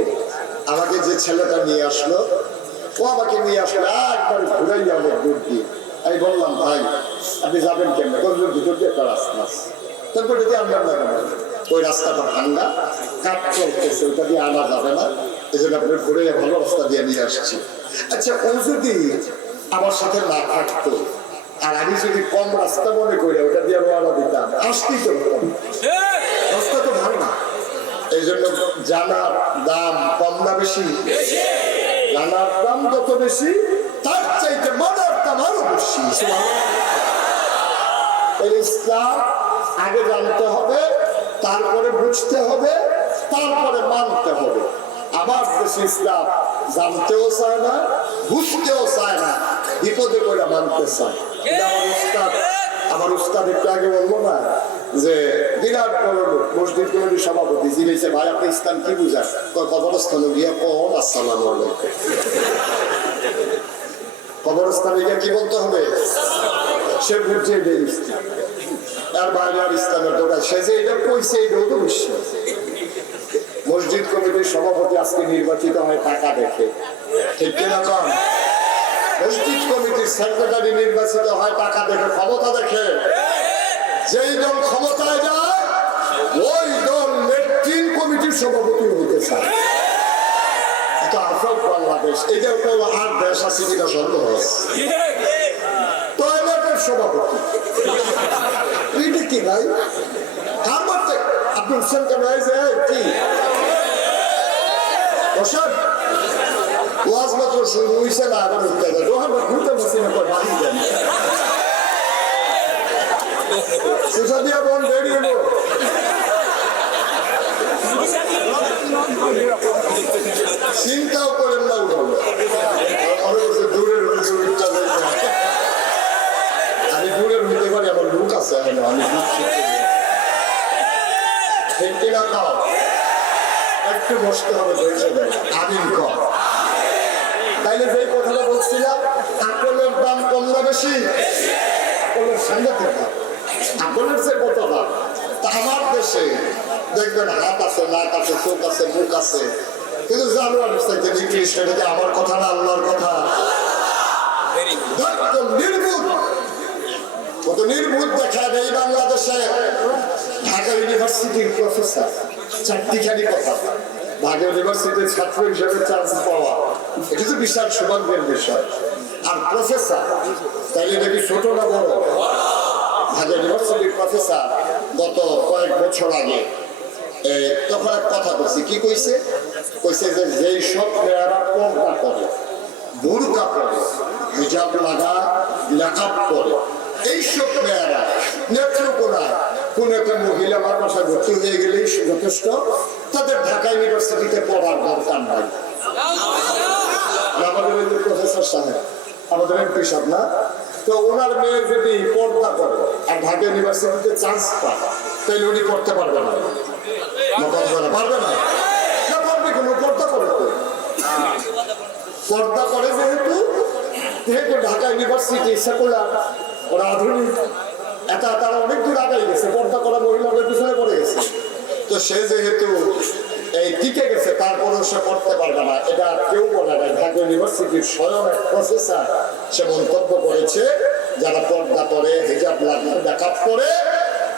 আমাকে যে ছেলেটা নিয়ে আসলো, ও আমাকে নিয়ে আসলো একবার ঘুরাইয়া অনেক দূর দিয়ে। আমি বললাম, ভাই আপনি যাবেন কেন? গঞ্জের ভিতর দিয়ে একটা রাস্তা আছে, তারপরে যদি আমরা না কেন, ওই রাস্তাটা ভাঙ্গা, কাজ চলতেছে, ওইটা দিয়ে আনা যাবে না, এই জন্য আপনার ঘুরে ভালো রাস্তা দিয়ে নিয়ে আসছি। আচ্ছা, ও যদি আমার সাথে না থাকতো আর আমি যদি কম রাস্তা মনে করি ওটা দিয়ে রওনা দিতাম, আসতেই তো রাস্তা তো ভালো না। এই জন্য জানার দাম কম না বেশি? জানার দাম যত বেশি তার চাইতে মানার দাম আরো বেশি। ইসলাম আগে জানতে হবে, তারপরে বুঝতে হবে, তারপরে মানতে হবে। আমার দেশে ইসলাম জানতেও চায় না, বুঝতেও চায় না, বিপদে করে মানতে চায়। আমার উস্তাদ একটু আগে বলবো না যে বিরাট বড় মসজিদ কমিটির সভাপতি জিজ্ঞেসে, ভাই আপনি ইসলাম কি বুঝান? কবরস্থানে গিয়া কোন আসসালামু আলাইকুম। কবরস্থানে গিয়া কি বলতে হবে? সে বুঝছে এটাই ইসলাম, তার বাইরে আর ইসলামের দোকান। সে যে এটা কইছে এটাও তো বিশ্বাস। মসজিদ কমিটির সভাপতি আজকে নির্বাচিত হয় টাকা দেখে, ঠিক কিনা কন? মসজিদ কমিটির সেক্রেটারি নির্বাচিত হয় টাকা দেখে, ক্ষমতা দেখে। যেই দল ক্ষমতায় যায় ওই দল লেট্রিন কমিটির সভাপতি হতে চায়। এটা আসল বাংলাদেশ। এটা আর দেশ আছে কিনা সন্দেহ আছে। টয়লেটের সভাপতি এটা কি ভাই? কার মধ্যে আপনি উঠছেন কেন? কি বসান? ওয়াজ মাত্র শুরু হয়েছে না, আবার উঠতে যাবে। ঘুরতে বসে না, বাড়ি যান সুসা দিয়া বোন বেরিয়ে এলো। চিন্তাও করেন না, দূরের আমি দূরের হইতে পারি, আমার লোক আছে, আমি ঠিক কিনা খাও? একটু বসতে হবে, আমিন কর। তাইলে যে কথাটা বলছিলাম, আকলের দাম কম না বেশি? আকলের সাংঘাতিক দাম, আকলের যে কত দাম। তা আমার দেশে দেখবেন হাত আছে, নাক আছে, চোখ আছে, মুখ আছে, কিন্তু জানোয়ার চাইতে নিকৃষ্ট। এটা আমার কথা না, আল্লাহর কথা। নির্বুধ, কত নির্বুধ দেখা যায় বাংলাদেশে। ঢাকা ইউনিভার্সিটির প্রফেসর, চারটিখানি কথা। ঢাকা ইউনিভার্সিটির ছাত্র হিসেবে চান্স পাওয়া এটা তো বিশাল সৌভাগ্যের বিষয়। আর প্রফেসর, তাইলে এটা কি ছোট না বড়? ঢাকা ইউনিভার্সিটির প্রফেসর গত কয়েক বছর আগে তখন এক কথা বলছি, কি কইছে? কইছে যে যেই সব মেয়েরা পর্দা করে, বোরকা পরে, হিজাব লাগা, লেখাপ করে, এইসব মেয়েরা নেত্রকোনায় কোন একটা মহিলা মাদ্রাসায় ভর্তি হয়ে গেলেই যথেষ্ট, তাদের ঢাকা ইউনিভার্সিটিতে পড়ার দরকার নাই। আমাদের প্রফেসর সাহেব, আমাদের এমপি সাহেব না, তো ওনার মেয়ে যদি পর্দা করে আর ঢাকা ইউনিভার্সিটিতে চান্স পায়, তাহলে উনি করতে পারবে না। পারবে না, পারবে কোনো? পর্দা করে তো, পর্দা করে যেহেতু ঢাকা ইউনিভার্সিটি সেকুলার, ওরা আধুনিক, তারা অনেক দূর আগাই গেছে, পর্দা করা মহিলাদের পিছনে পড়ে গেছে। তো সে যেহেতু এই টিকে গেছে, তারপরেও সে করতে পারবে না, এটা কেউ বলে না। ঢাকা ইউনিভার্সিটির স্বয়ং এক প্রফেসর সে মন্তব্য করেছে, যারা পর্দা করে, হিজাব লাগে, মেকআপ করে,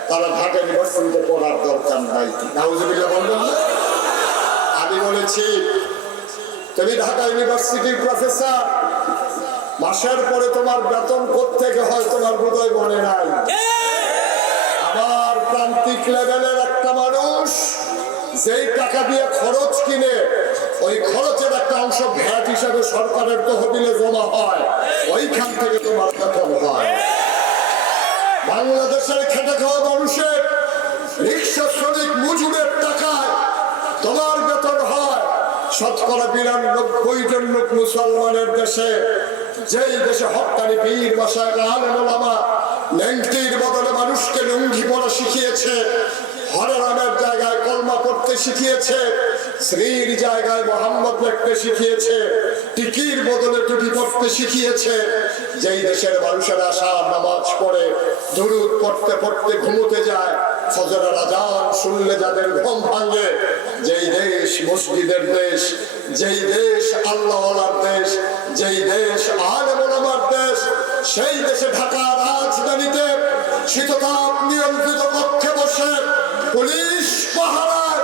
তারা ঢাকা ইউনিভার্সিটিতে পড়ার দরকার নাই। নাউজুবিল্লাহ বলবেন না? আমি বলেছি, তুমি ঢাকা ইউনিভার্সিটির প্রফেসর, মাসের পরে তোমার বেতন কোত্থেকে হয় তোমার বোধহয় মনে নাই। আবার প্রান্তিক লেভেলের একটা মানুষ যেই টাকা দিয়ে খরচ কিনে, ওই খরচের একটা অংশ ভ্যাট হিসাবে সরকারের তহবিলে জমা হয়, ওইখান থেকে তোমার বেতন হয়। বাংলাদেশের খেটে খাওয়া মানুষের, রিক্সা শ্রমিক মজুরের টাকায় তোমার বেতন হয়। শতকরা ৯২ জন লোক মুসলমানের দেশে, যেই দেশে হক্কানি পীর মাশায়েখ আলেম ওলামা ল্যাংটির বদলে মানুষকে লুঙ্গি পরা শিখিয়েছে, হরে রামের জায়গায় কলমা পড়তে শিখিয়েছে, শ্রীর জায়গায় মোহাম্মদ লিখতে শিখিয়েছে, টিকির বদলে টুপি পড়তে শিখিয়েছে। যেই দেশের মানুষেরা আশা নামাজ পড়ে দুরূদ পড়তে পড়তে ঘুমোতে যায়, ফজরের আজান শুনলে যাদের ঘুম ভাঙে, যেই দেশ মসজিদের দেশ, যেই দেশ আল্লাহওয়ালার দেশ, যেই দেশ আলেম ওলামার দেশ, সেই দেশে ঢাকার রাজধানীতে শীততাপ নিয়ন্ত্রিত কক্ষে বসে পুলিশ পাহারায়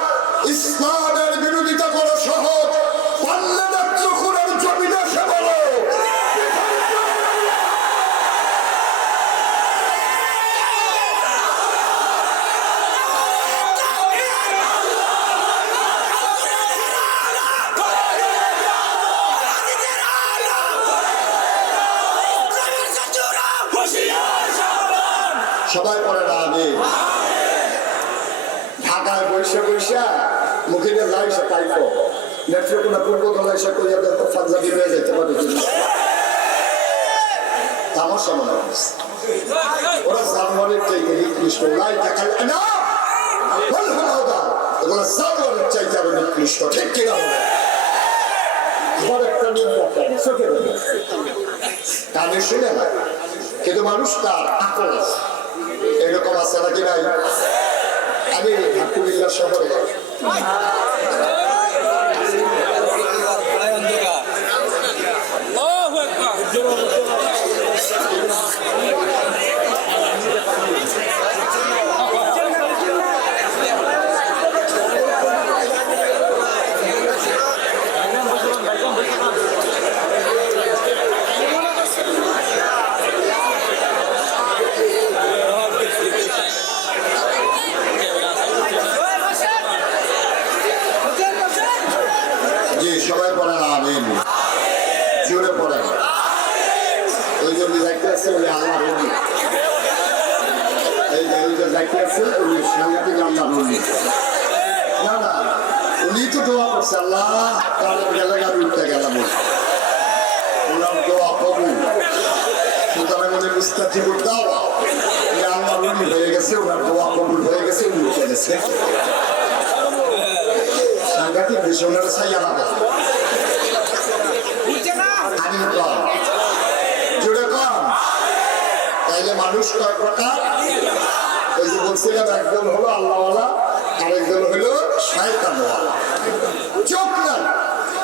ইসলামের বিরোধিতা করা সহজ, পারলে নেত্রকোনার জমিনে এসে বলো সবাই পড়ে না। আমি ঢাকায় বৈশা বৈশা মুখে যাই সে পাইপ নেত্রকোনা পূর্বতলা এসে কইয়া দেখো পাঞ্জাবি হয়ে যেতে পারে তামাশা মনে হচ্ছে। ওরা জানোয়ারের চাইতে নিকৃষ্ট, ওরাই দেখাল না ওরা জানোয়ারের চাইতে আরো নিকৃষ্ট, ঠিক কিনা বলে একটা লোক দেখেন চোখে কানে শুনে না, কিন্তু মানুষ তার আকল আছে, এরকম আছে নাকি নাই? আমি কুমিল্লা শহরে সবাই পড়ে না, আমি জোরে পড়ে ওই জন্য যাইতে আছে ওই আল্লাহ রবি, এই যে ওই যে যাইতে আছে ওই সাংঘাতিক আল্লাহ রবি। না না, উনি তো দোয়া করছে আল্লাহ তার গেলে গাড়ি উঠতে গেলাম, ওনার দোয়া কবুল। সুতরাং উনি মুস্তাজিব দাওয়া, আল্লাহ রবি হয়ে গেছে, ওনার দোয়া কবুল হয়ে গেছে, উনি উঠে গেছে। সাংঘাতিক বিষয়, ওনারা চাই আলাদা জুড়ে কম। তাইলে মানুষ কয় প্রকার? ওই যে বলছিলাম, একজন হলো আল্লাহওয়ালা, আরেকজন হলো শয়তানওয়ালা। চোখ না,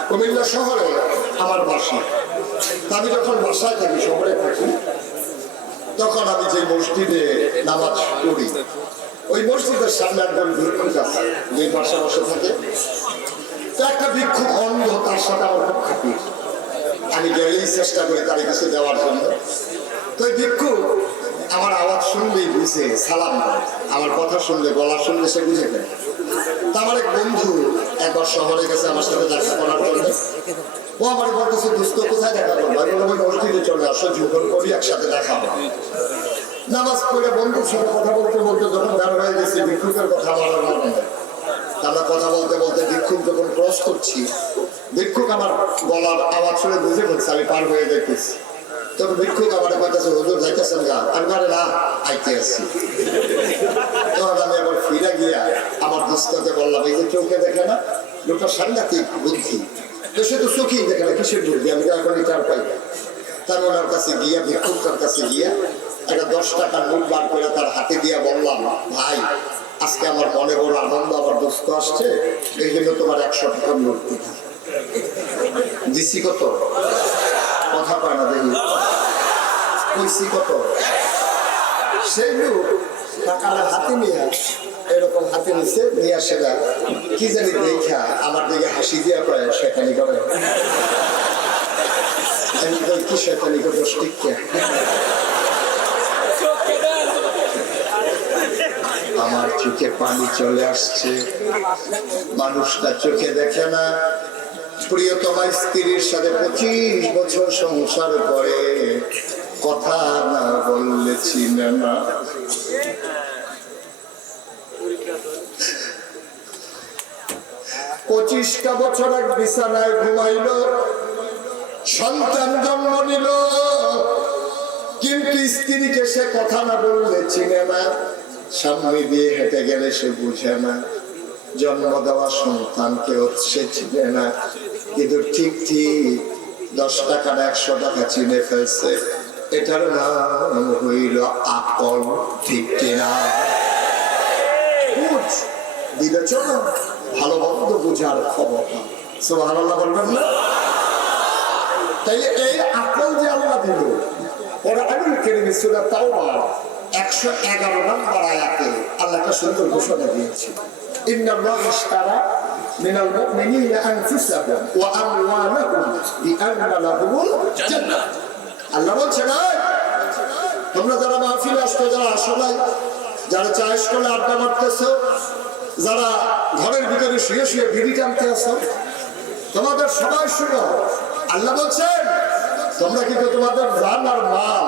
কুমিল্লা শহরে আমার বাসা। আমি যখন বাসায় থাকি, শহরে থাকি, তখন আমি যে মসজিদে নামাজ পড়ি, ওই মসজিদের সামনে একজন ভিক্ষুক আছে, যে বাসা বসে থাকে। তো একটা ভিক্ষুক অন্ধ, তার সাথে আমার খুব খাতির, আমি গেলেই চেষ্টা করি তার কাছে দেওয়ার জন্য। তো ভিক্ষুক আমার আওয়াজ শুনলেই বুঝে সালাম দেয়, আমার কথা শুনলে, গলা শুনলে সে বুঝে নেয়। তা আমার এক বন্ধু একবার শহরে গেছে আমার সাথে দেখা করার জন্য, ও আমার বলতেছে দোস্ত কোথায় দেখা করবো? আমি বললাম মসজিদে চলে আসো, জীবন করি একসাথে দেখা হবে। নামাজ পড়ে বন্ধুর সাথে কথা বলতে বলতে যখন বের হয়ে গেছে, ভিক্ষুকের কথা আমার মনে হয়। আমরা কথা বলতে বলতে ভিক্ষুক যখন ক্রস করছি, ভিক্ষুক আমার গলার আওয়াজ শুনে বুঝে ফেলছে আমি পার হয়ে দেখতেছি। তখন ভিক্ষুক আমার কাছে হুজুর যাইতেছেন গা, আমি না আইতে আসছি। তখন আমি আবার ফিরে গিয়া আমার দোস্তকে বললাম, এই যে চোখে দেখে না, লোকটা সাংঘাতিক বুদ্ধি, তো সে তো চোখেই দেখে না, কিসের বুদ্ধি? আমি এখন চার পাই। তার ওনার কাছে গিয়া, ভিক্ষুকটার কাছে গিয়া একটা 10 টাকার নোট বার করে তার হাতে দিয়া বললাম, ভাই আজকে আমার মনে বড় আনন্দ, আমার দোস্ত আসছে, এই জন্য তোমার 100 টাকার নোট দিচ্ছি। কত কথা পায় না দেখি, কইছি কত? সেই লোক টাকাটা হাতে নিয়ে এরকম হাতে নিচ্ছে, নিয়ে আসে না কি জানি দেখা আমার দিকে হাসি দিয়া কয় শয়তানি করে। আমি কি শয়তানি করবো? আমার চোখে পানি চলে আসছে, মানুষটা চোখে দেখে না। প্রিয়তমা স্ত্রীর সাথে 25 বছর সংসার করে, কথা না বললে চিনে না। পঁচিশটা বছর এক বিছানায় ঘুমাইল, সন্তান জন্ম নিল, কিন্তু স্ত্রীকে সে কথা না বললে চিনে না। সামনে দিয়ে হেঁটে গেলে সে বুঝে না, জন্ম দেওয়া সন্তানকে সে চিনে না, কিন্তু ঠিক ঠিক 10 টাকার 100 টাকা চিনে ফেলছে। এটার নাম হইল আকল, ঠিক কিনা? বুঝ বিবেচ না, ভালো মন্দ বুঝার ক্ষমতা। সুবহানাল্লাহ বলবেন না? তাই এই আকল যে আল্লাহ দিল, কোরআনুল কারীমে সূরা তাওবা 111 নম্বর আয়াতে আল্লাহ একটা সুন্দর ঘোষণা দিয়েছে, ইন্নাল্লাহা ইশতারা মিনাল মুমিনিনা আনফুসাহুম ওয়া আমওয়ালাহুম বিআন্না লাহুমুল জান্নাহ। আল্লাহ বলছেন, তোমরা যারা মাহফিলে আসছো, যারা আসো নাই, যারা চা স্টলে আড্ডা মারতেছো, যারা ঘরের ভিতরে শুয়ে শুয়ে বিড়ি টানতে আসো, তোমাদের সবাই শুনো, আল্লাহ বলছেন তোমরা কিন্তু তোমাদের জান আর মাল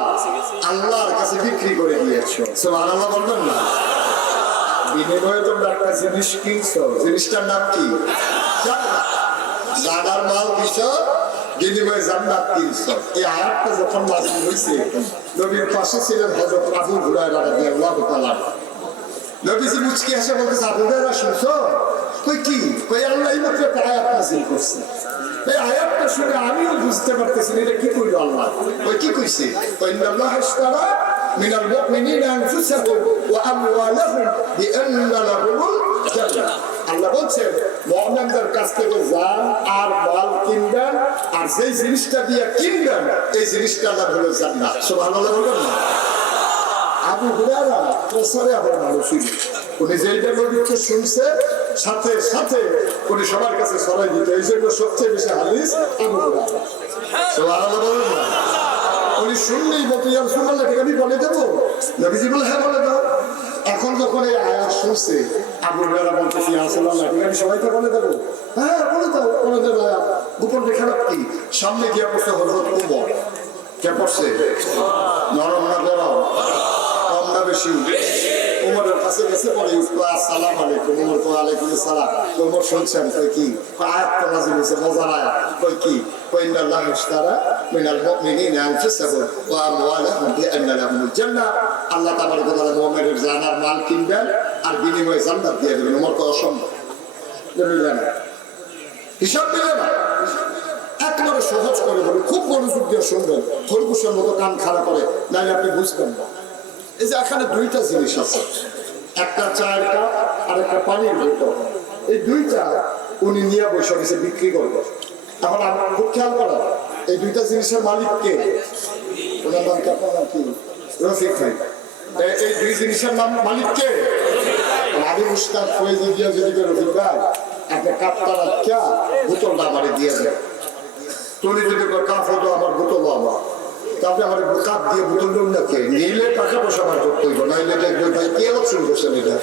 আল্লাহর কাছে বিক্রি করে দিয়েছো। সুবহানাল্লাহ বলবেন না? বিনিময়ে তোমরা একটা জিনিস কিনছো, জিনিসটার নাম কি? জান্নাত। জান আর মাল দিছো, বিনিময়ে জান্নাত কিনছো। এই আয়াতটা যখন নাযিল হয়েছে, নবীর পাশে ছিলেন হযরত আবু হুরায়রা রাদিয়াল্লাহু তাআলা। নবীজি মুচকি হেসে বলতেছে, আবু হুরায়রা শুনছো? কই কি? কই আল্লাহ এইমাত্র একটা আয়াত নাযিল করছে। এই আয়াতটা শুনে আমিও বুঝতে পারতেছি এটা কি কইল আল্লাহ। কই কি কইছে? কই ইন্নাল্লাহা ইশতারা মিনাল মুমিনিনা আনফুসাহুম ওয়া আমওয়ালাহুম বিআন্না লাহুমুল জান্নাহ। আল্লাহ বলছেন মুমিনদের কাছ থেকে জান আর মাল কিনবেন, আর যেই জিনিসটা দিয়ে কিনবেন এই জিনিসটার নাম হলো জান্নাত। সুবহানাল্লাহ বলবেন না? আবু হুরায়রা প্রসারে আবার মানুষ, উনি যেইটা নবীকে শুনছে সাথে সাথে উনি সবার কাছে ছড়াই দিত। এই জন্য সবচেয়ে বেশি হাদিস আবু হুরায়রা। সুবহানাল্লাহ বলবেন না? উনি শুনলেই বলতো, ইয়া রাসূলুল্লাহ, এটা আমি বলে দেবো? নবীজি বলে, হ্যাঁ বলে দাও। এখন যখন এই আয়াত শুনছে, আবু হুরায়রা বলতেছে, ইয়া রাসূলুল্লাহ, এটা আমি সবাইকে বলে দেবো? হ্যাঁ বলে দাও, বলে দেবো। আয়াত গোপন রেখা কি? সামনে গিয়ে পড়ছে হযরত ওমর। কে পড়ছে? নরম না গরম? কম না বেশি? ওমরের কাছে গেছে, বলে আসসালামু আলাইকুম। ওমর কই আলাইকুম আসসালাম। ওমর শুনছেন? কই কি? আয়াত তো নাযিল হইছে, মজার আয়াত। কই কি? কই ইন্নাল্লাহা ইশতারা মিনাল মুমিনিনা আনফুসাহুম ওয়া আমওয়ালাহুম বিআন্না লাহুমুল জান্নাহ। আল্লাহ তাবারক ওয়া তাআলা মুমিনের জান আর মাল কিনবেন আর বিনিময়ে জান্নাত দিয়ে দেবেন। ওমর কই অসম্ভব, মিলে না, হিসাব মিলে না। একেবারে সহজ করে বলি, খুব মনোযোগ দিয়ে শুনবেন, খরগোশের মতো কান খাড়া করে, নাহলে আপনি বুঝবেন না। এই যে এখানে দুইটা জিনিস আছে, একটা চায়ের কাপ আর একটা পানির বোতল। এই দুইটা উনি নিয়ে বসে গেছে বিক্রি করবে। এখন আমার খুব খেয়াল করা, এই দুইটা জিনিসের মালিক কে? ওনার নাম কি? রফিক ভাই। এই দুই জিনিসের নাম মালিক কে? আমি উস্তাদ ফয়েজ দিয়া যদি রফিক ভাই আপনি কাপটা রাখা বোতলটা আমার দিয়ে দেন। তুমি যদি কাপ হতো আমার বোতল আমার, তারপরে আমার কাপ দিয়ে বোতল নাকি নিলে টাকা পয়সা বার করতে হইব, নাইলে দেখবে ভাই কে অপশন করছেন এটা।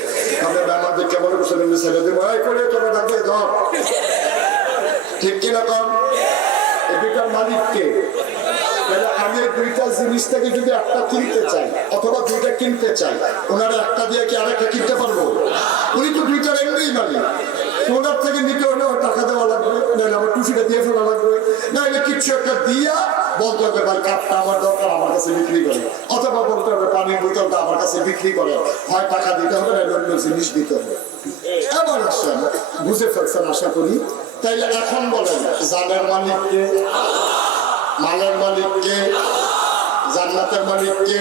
আপনি আমাদের কেমন করছেন ছেলে দেবো করে তোমরা ডাকবে ধর, ঠিক কিনা কম? এই দুইটার মালিক কে? আমি এই দুইটা জিনিস থেকে যদি একটা কিনতে চাই অথবা দুইটা কিনতে চাই, ওনারা একটা দিয়ে কি আরেকটা কিনতে পারবো? উনি তো দুইটার এমনিই মালিক। ওনার থেকে নিতে হলে টাকা দেওয়া লাগবে, নাহলে আমার টুসিটা দিয়ে ফেলা লাগবে, নাহলে কিছু একটা দিয়া বলতে হবে ভাই কাপটা আমার দরকার, আমার কাছে বিক্রি করে, অথবা বলতে হবে পানির বোতলটা আমার কাছে বিক্রি করে, হয় টাকা দিতে হবে নাহলে অন্য জিনিস দিতে হবে। এবার আসেন, বুঝে ফেলছেন আশা করি। তাইলে এখন বলেন জানের মালিককে, মালের মালিককে, জান্নাতের মালিককে?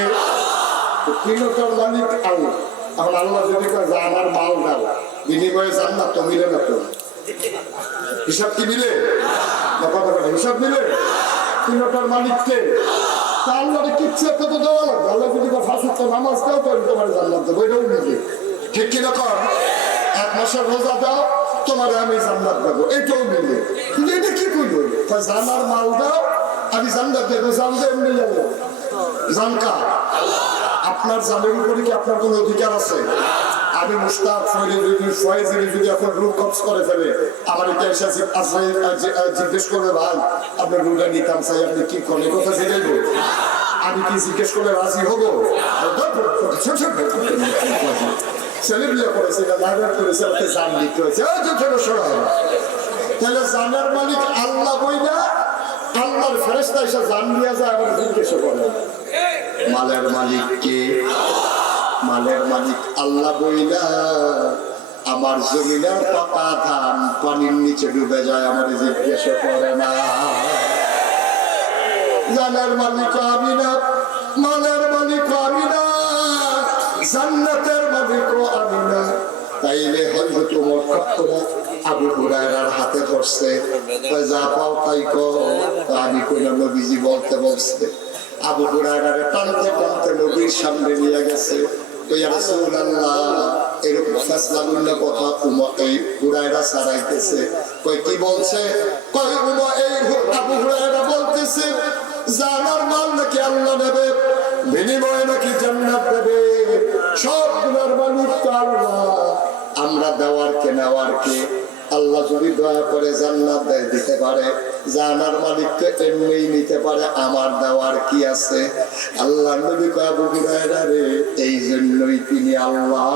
তিনটার মালিক আল্লাহ। এখন আল্লাহ যদি জান আর মাল দাও বিনিময়ে জান্নাত, তো মিলে না। তো হিসাব কি মিলে না? কথা কথা হিসাব মিলে? তিনটার মালিককে আল্লাহরে কিচ্ছু একটা তো দেওয়া লাগবে। আল্লাহ যদি ফাঁসুক্ত নামাজ দাও তো তোমার জান্নাত দেবো, এটাও মিলে। ঠিক কিনা কর? 1 মাসের রোজা দাও, তোমার আমি জান্নাত দেবো, এটাও মিলে। কিন্তু এটা কি করবো? জান আর মাল দাও, আমি জান্নাত দেবো। জান দেব এমনি যাবো। জানকা আপনার জানের উপরে কি আপনার কোনো অধিকার আছে? আমি মুস্তাক ফয়েজের যদি এখন রূপ কবজ করে ফেলে, আমার এটা এসে জিজ্ঞেস করবে ভাই আপনার রুলটা নিতাম চাই, আপনি কি করেন? কথা জিজ্ঞেস আমি কি জিজ্ঞেস করলে রাজি হবো? ছেলেগুলো করেছে, লাইব্রেরি করেছে, জান লিখতে হয়েছে। তাহলে জানের মালিক আল্লাহ বই না, আল্লাহর ফেরেশতা এসে জান দিয়া যায়, আবার জিজ্ঞেস করে মালের মালিক কে? মালের মালিক আল্লাহ বইলা আমার জমিনের পাকা ধান পানির নিচে ডুবে যায়, আমার জিজ্ঞেস করে না। জানের মালিক আমি না, মালের মালিক আমি না, জান্নাতের মালিক আমি না। তাইলে হয়তো তোমার করে আবু হুরায়রার হাতে ধরছে, যা পাও তাই কর। আমি কোন নবীজি বলতে বলছে, আবু হুরায়রারে টানতে টানতে নবীর সামনে নিয়ে গেছে। এরকম ফেসলাগুল্লা কথা এই হুরায়রা ছাড়াইতেছে। কই কি বলছে? কই এই আবু হুরায়রা বলতেছে জানার মাল নাকি আল্লাহ নেবে, বিনিময়ে নাকি জান্নাত দেবে। সব গুনার মালিক তো আল্লাহ, আমরা দেওয়ার কে নেওয়ার কে? আল্লাহ যদি দয়া করে জান্নাত দেয় দিতে পারে, জানার মালিক তো এমনি নিতে পারে, আমার দেওয়ার কি আছে? আল্লাহ নবী কয় আবু হুরায়রা রে, এই জন্যই তিনি আল্লাহ,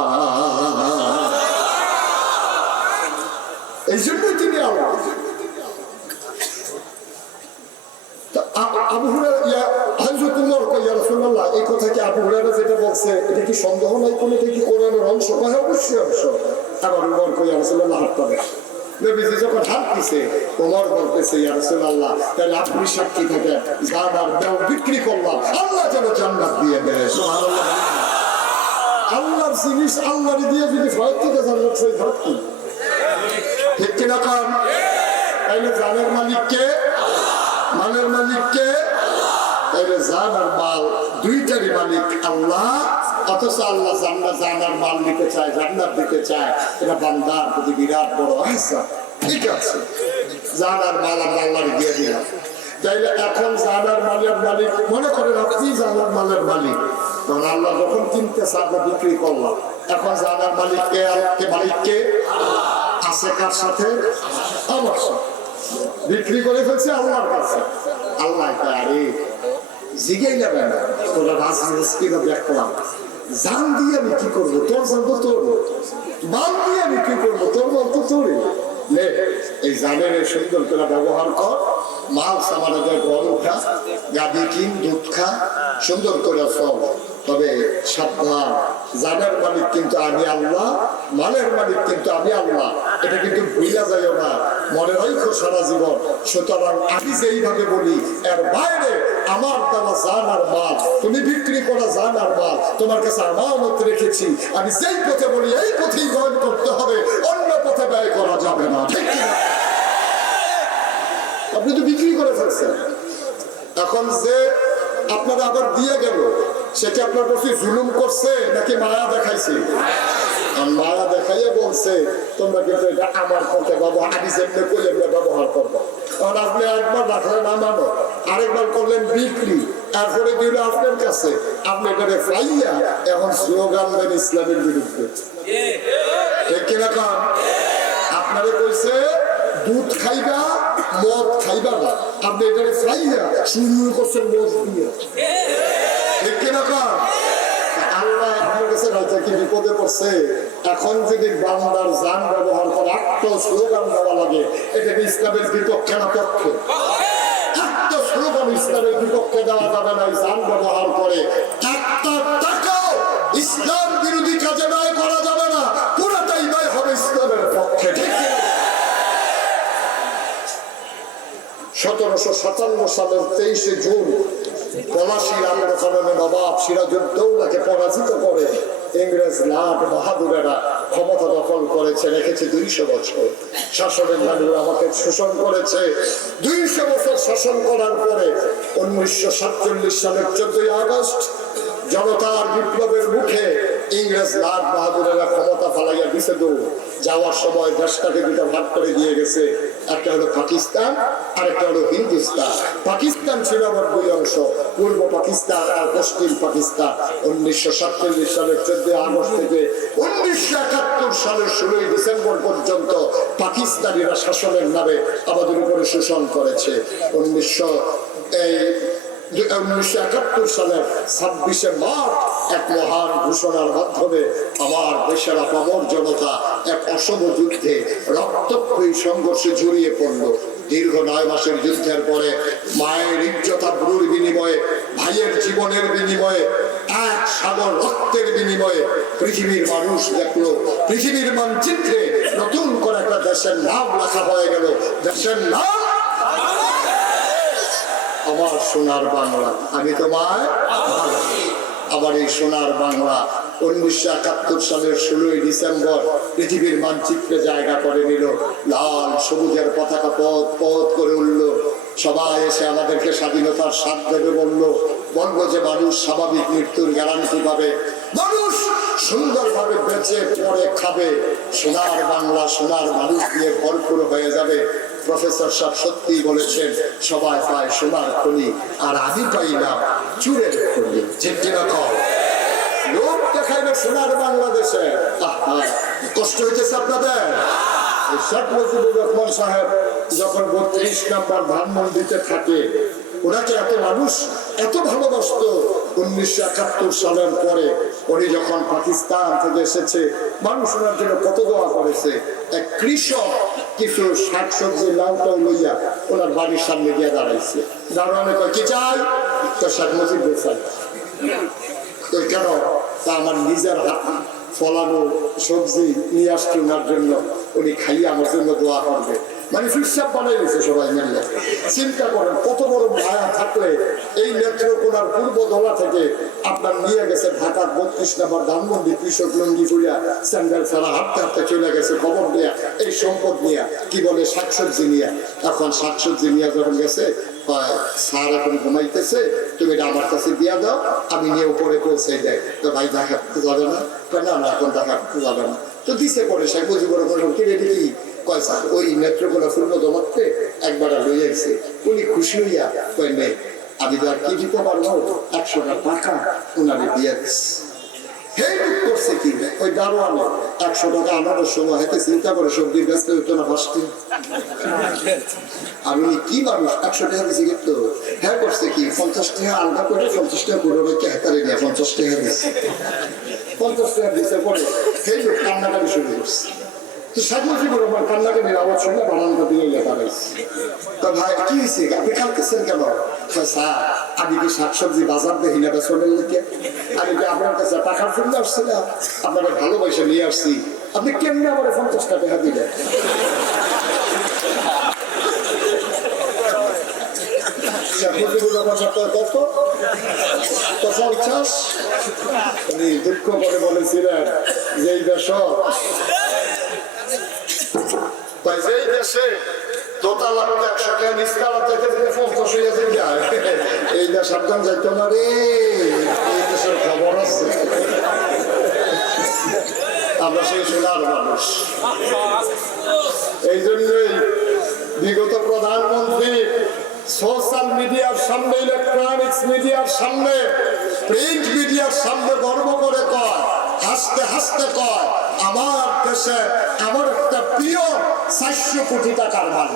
এই জন্যই তিনি আল্লাহ। আবু হুরায়রা হযরত উমর কয় ইয়া রাসূলুল্লাহ, এই কথা কি আবু হুরায়রা যেটা বলছে এটা কি সন্দেহ নাই কোন? এটা কি কোরআনের অংশ? কয় অবশ্যই অংশ। আবার উমর কয় ইয়া রাসূলুল্লাহ হাত পাবে। নবীজি যখন হাত দিছে উমর বলতেছে ইয়া রাসূলুল্লাহ, তাহলে আপনি সাক্ষী থাকেন, জান আর দাও বিক্রি করলাম, আল্লাহ যেন জান্নাত দিয়ে দেয়। সুবহানাল্লাহ। আল্লাহর জিনিস আল্লাহর দিয়ে যদি ভয় থেকে জান্নাত সেই ভয় কি? ঠিক কিনা কারণ তাইলে জানের মালিক কে? মালের মালিক কে? তাইলে জান আর মাল দুইটারই মালিক আল্লাহ। অথচ আল্লাহ জান্নাত জানার মাল দিতে চায়, জান্নাত দিতে চায়। এটা বান্দার প্রতি বিরাট বড় আহসান। ঠিক আছে, জানার মাল আমরা আল্লাহর দিয়ে দিলাম। তাইলে এখন জানার মালের মালিক মনে করেন আপনি জানার মালের মালিক, তখন আল্লাহ যখন কিনতে চাবো বিক্রি করলাম, এখন জানার মালিককে মালিককে আছে কার সাথে? আমার সাথে। বিক্রি করে ফেলছে আল্লাহর কাছে। আল্লাহ আরে জিগেই যাবে না, তোরা রাজনীতি দেখলাম, জান দিয়ে আমি কি করবো? তোর জান তো তোর, মাল দিয়ে আমি কি করবো? তোর মাল তো তোর। এই জানের সুন্দর করে ব্যবহার কর, মাল সামানে ঘর উঠা, গাদি কিন, দুধ খা, সুন্দর করে চল। তবে সাবধান, জানের মালিক কিন্তু আমি আল্লাহ, মালের মালিক কিন্তু আমি আল্লাহ। এটা কিন্তু ভুলা যায় না, মনে রাখো সারা জীবন। সুতরাং আমি যেইভাবে বলি এর বাইরে আমার দেওয়া জান আর মাল, তুমি বিক্রি করা জান আর মাল তোমার কাছে আমানত রেখেছি। আমি যেই পথে বলি এই পথেই গ্রহণ করতে হবে, অন্য পথে ব্যয় করা যাবে না। ঠিক কিনা? আপনি তো বিক্রি করে ফেলছেন, এখন যে আপনারা আবার দিয়ে গেল সেটা আপনার প্রতি জুলুম করছে নাকি মায়া দেখাইছে? মায়া দেখাইয়া বলছে তোমরা কিন্তু এটা আমার পথে ব্যবহার, আমি যেমনি করি এমনি ব্যবহার করবো। কারণ আপনি একবার রাখলেন আমানো, আরেকবার করলেন বিক্রি, তারপরে দিল আপনার কাছে, আপনি এটাকে পাইয়া এখন স্লোগান দেন ইসলামের বিরুদ্ধে। ঠিক কিনা? কারণ আপনারে কইছে দুধ খাইবা মদ খাইবা না, আপনি এটাকে পাইয়া শুরু করছেন মদ দিয়ে। ঠিক কিনা? কারণ আল্লাহ আপনার কাছে রাজা কি বিপদে পড়ছে? এখন যদি বান্দার জান ব্যবহার করে একটা স্লোগান দেওয়া লাগে, এটা ইসলামের বিপক্ষে না পক্ষে? একটা স্লোগান ইসলামের বিপক্ষে দেওয়া যাবে না। জান ব্যবহার করে একটা টাকাও ইসলাম বিরোধী কাজে ব্যয় করা যাবে না, পুরোটাই ব্যয় হবে ইসলামের পক্ষে। ঠিক কিনা? 1757 সালের 23 জুন পলাশীর আন্দোলনে নবাব সিরাজউদ্দৌলাকে পরাজিত করে ইংরেজ লাট বাহাদুরেরা ক্ষমতা দখল করেছে, রেখেছে 200 বছর। শাসনের নামে আমাকে শোষণ করেছে। 200 বছর শাসন করার পরে 1947 সালের 14 আগস্ট জনতার বিপ্লবের মুখে ইংরেজ লাট বাহাদুরেরা ক্ষমতা ফালাইয়া দিছে দৌড়। যাওয়ার সময় দেশটাকে দুটো ভাগ করে দিয়ে গেছে, একটা হলো পাকিস্তান আর একটা হলো হিন্দুস্তান। পাকিস্তান ছিল আমার 2 অংশ, পূর্ব পাকিস্তান আর পশ্চিম পাকিস্তান। 1947 সালের 14 আগস্ট থেকে 1971 সালের 16 ডিসেম্বর পর্যন্ত পাকিস্তানিরা শাসনের নামে আমাদের উপরে শোষণ করেছে। 1971 সালের 26 মার্চ এক মহান ঘোষণার মাধ্যমে আমার দেশের আপামর জনতা এক অসম যুদ্ধে রক্তক্ষয়ী সংঘর্ষে জড়িয়ে পড়ল। দীর্ঘ 9 মাসের যুদ্ধের পরে মায়ের ইজ্জত আবরুর বিনিময়ে, ভাইয়ের জীবনের বিনিময়ে এক সাগর রক্তের বিনিময়ে পৃথিবীর মানুষ দেখলো, পৃথিবীর মানচিত্রে নতুন করে একটা দেশের নাম লেখা হয়ে গেল। দেশের নাম আমার সোনার বাংলা। আমি তোমায় আমার এই সোনার বাংলা 1971 সালের 16 ডিসেম্বর পৃথিবীর মানচিত্রে জায়গা করে নিল। লাল সবুজের পতাকা পথ পথ করে উঠল। সবাই এসে আমাদেরকে স্বাধীনতার স্বাদ দেবে বললো যে মানুষ স্বাভাবিক মৃত্যুর গ্যারান্টি পাবে, মানুষ সুন্দরভাবে বেঁচে পড়ে খাবে, সোনার বাংলা সোনার মানুষ দিয়ে ভরপুর হয়ে যাবে। প্রফেসর সাহেব সত্যি বলেছেন, সবাই পায় সোনার খনি আর আমি পাই না চুরের খনি। ঠিক কিনা কল? লোক দেখাইবে সোনার বাংলাদেশে। কষ্ট হইতেছে আপনাদের? শেখ মুজিবুর রহমান সাহেব যখন 32 নম্বর ধানমন্ডিতে থাকে, ওনাকে এত মানুষ এত ভালোবাসত। 1971 সালের পরে উনি যখন পাকিস্তান থেকে এসেছে, মানুষ ওনার জন্য কত দোয়া করেছে। এক কৃষক কিছু শাকসবজি লাউটাও লইয়া ওনার বাড়ির সামনে গিয়ে দাঁড়াইছে। দাঁড়ানো কি চাই? তো শেখ মুজিব চাই। তো কেন? তা আমার নিজের হাত ফলানো সবজি নিয়ে আসছে ওনার জন্য, উনি খাইয়ে আমার জন্য দোয়া করবে। মানে ফিরসাব বানাই দিয়েছে সবাই মিলে। চিন্তা করেন কত বড় মায়া থাকলে এই নেত্রকোনার পূর্ব দলা থেকে আপনার নিয়ে গেছে ঢাকার 32 নম্বর ধানমন্ডি, কৃষক লঙ্গি করিয়া স্যান্ডেল ছাড়া হাঁটতে হাঁটতে চলে গেছে খবর দেয়া এই সম্পদ নিয়ে, কি বলে শাকসবজি নিয়ে। এখন শাকসবজি নিয়ে যখন গেছে, স্যার এখন ঘুমাইতেছে, তুমি এটা আমার কাছে দিয়া দাও, আমি নিয়ে উপরে পৌঁছে দেয়। তো ভাই দেখা যাবে না? না না, এখন দেখা যাবে না। তো দিছে পরে শেখ মুজিবুর রহমান কিনে দিলি কয় স্যার ওই নেত্রকোনা পূর্ব দমাতে একবার লইয়া গেছে। উনি খুশি হইয়া কয় নেই, আমি তো আর কি দিতে পারবো, 100টা টাকা ওনারে দিয়ে দিচ্ছে। হেই লোক করছে কি ওই দারোয়ানে 100 টাকা আনানোর সময় হাতে চিন্তা করে সবজি ব্যস্ত হইতো না ফার্স্টে। আমি কি মানুষ 100 টাকা দিয়েছি কিন্তু হ্যাঁ করছে কি 50 টাকা আলাদা করে 50 টাকা পুরো রেখে হাতারে নিয়ে 50 টাকা দিয়েছে। 50 টাকা দিয়েছে পরে সেই লোক কান্নাকাটি শুরু করছে। তো শেখ মুজিবুর রহমান কান্নাকাটির আওয়াজ শুনে বারান্দা দিয়ে দাঁড়াইছে। তো ভাই কি হয়েছে, আপনি কাঁদতেছেন কেন? স্যার আমি কি শাকসবজি বাজার দেখি না বেসনের লিখে, আমি কি আপনার কাছে টাকার জন্য আসছি না, আপনারা ভালোবাসে নিয়ে আসছি, আপনি কেমনি আমার 50 টাকা দিলেন? শেখ মুজিবুর রহমান কত 50? উনি দুঃখ করে বলেছিলেন যে এই দেশে দোতলা 100 টাকা নিচতলা যেতে যেতে 50 হয়ে যায়, এই দেশ সাবধান যাইতো না রে, এই দেশের খবর আছে। আমরা সেই সোনার মানুষ। এই জন্যই বিগত প্রধানমন্ত্রী সোশ্যাল মিডিয়ার সামনে, ইলেকট্রনিক্স মিডিয়ার সামনে, প্রিন্ট মিডিয়ার সামনে গর্ব করে কয়, হাসতে হাসতে কয়, আমার দেশে আমার একটা প্রিয় 400 কোটি টাকার মাল।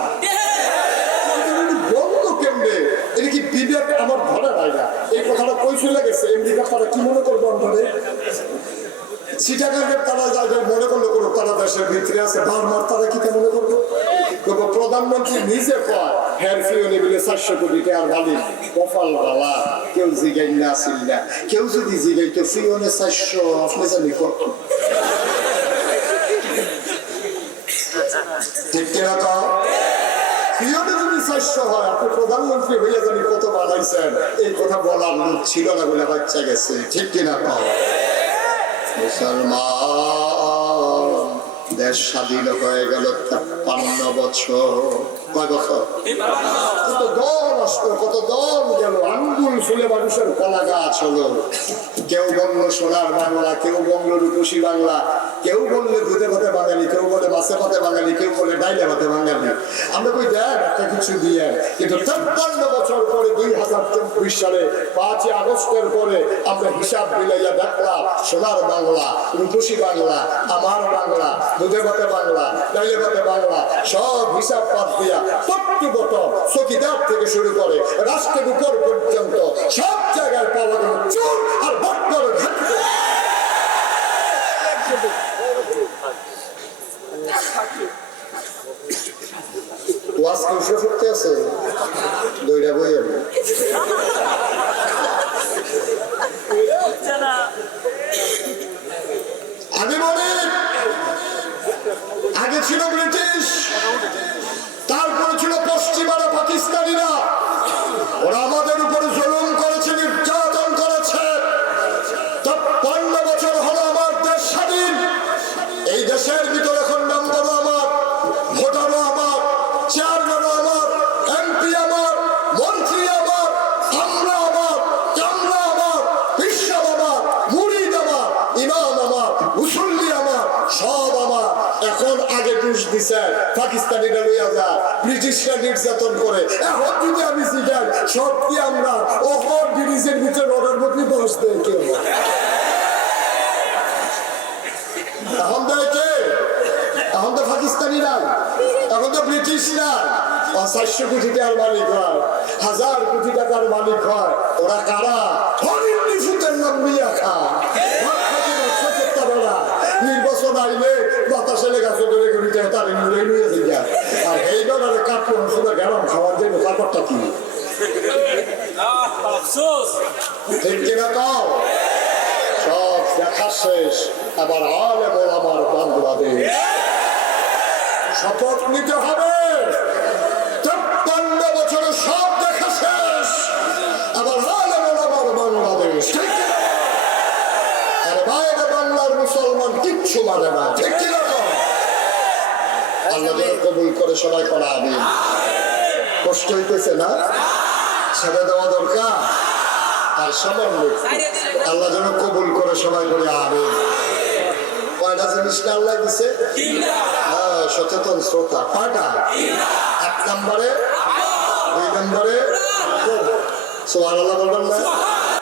বলতো কেমনে? এটা কি বিবেক আমার ধরে নাই না? এই কথাটা কই চলে গেছে আমেরিকা, তারা কি মনে করবো অন্তরে? চিটাগাঙ্গের তারা যাদের মনে করলো করুক, তারা দেশের ভিতরে আছে, বারবার তারা কি মনে করবো? প্রধানমন্ত্রী নিজে কয় হেয়ার ফিওনি বলে 400 কোটি টাকার মালিক। কপাল বালা, কেউ জিগাই না আসিল না। কেউ যদি জিগাই তো ফিওনে 400 আপনি জানি কত? ঠিক কিনা কও? ফিওনে যদি 400 হয়, আপনি প্রধানমন্ত্রী হইয়া জানি কত বানাইছেন, এই কথা বলার লোক ছিল না বলে বাচ্চা গেছে। ঠিক কিনা কও? মুসলমান দেশ স্বাধীন হয়ে গেল 53 বছর। কয় বছর? কত দল আসলো, কত দল গেল, আঙ্গুল ফুলে মানুষের কলা গাছ হলো। কেউ বলল সোনার বাংলা, কেউ বলল রূপসী বাংলা, কেউ বললে দুধে ভাতে বাঙালি, কেউ বলে মাছে ভাতে বাঙালি, কেউ বলে ডাইলে ভাতে বাঙালি। আমরা কই দেন একটা কিছু দিয়ে, কিন্তু 53 বছর পরে 2024 সালে 5ই আগস্টের পরে আমরা হিসাব মিলাইয়া দেখলাম সোনার বাংলা, রূপসী বাংলা, আমার বাংলা, দুধে ভাতে বাংলা, ডাইলে ভাতে বাংলা, সব হিসাব বাদ দিয়া তত্ত্বগত চকিদার থেকে শুরু করে রাষ্ট্রের উপর পর্যন্ত সব জায়গায় পাওয়া গেল চোর আর বক্তর। ওয়াজ কিসে করতে আছে দইরা বই পাকিস্তানিরা লইয়া যায়, ব্রিটিশরা নির্যাতন করে। এখন যদি আমি জিজ্ঞাসা সত্যি আমরা ওপর ব্রিটিশের ভিতরে ওটার প্রতি দোষ দেয় কেউ? এখন দেয় কে? এখন তো পাকিস্তানিরা, এখন তো ব্রিটিশরা। 400 কোটি টাকার মালিক হয়, 1000 কোটি টাকার মালিক হয়। ওরা কারা? হরিণী ফুটের নাম নিয়ে খায়। নির্বাচন আইলে বাতাসে লেখা চোখে করিতে তার নুড়ে নিয়ে দিকে। আর এই ব্যাপারে কাপড় শুধু গেলাম খাওয়ার জন্য, ব্যাপারটা কি? ঠিক কিনা কও? সব দেখা শেষ, আবার আলে মোলামার বাংলাদেশ। শপথ নিতে হবে, 53 বছরে সব দেখা শেষ, আবার আলে মোলামার বাংলাদেশ। ঠিক কিনা? আর বাইরে বাংলার মুসলমান কিচ্ছু মানে না। ঠিক কিনা? আল্লাহ যেন কবুল করে সবাই করা। আমিন। কষ্ট হইতেছে না? ছেড়ে দেওয়া দরকার আর সামান্য আল্লাহ যেন কবুল করে সবাই করে। আমিন। কয়টা জিনিসটা আল্লাহ দিছে? হ্যাঁ, সচেতন শ্রোতা। কয়টা? 1 নম্বরে, 2 নম্বরে সুবহানাল্লাহ বলবেন না?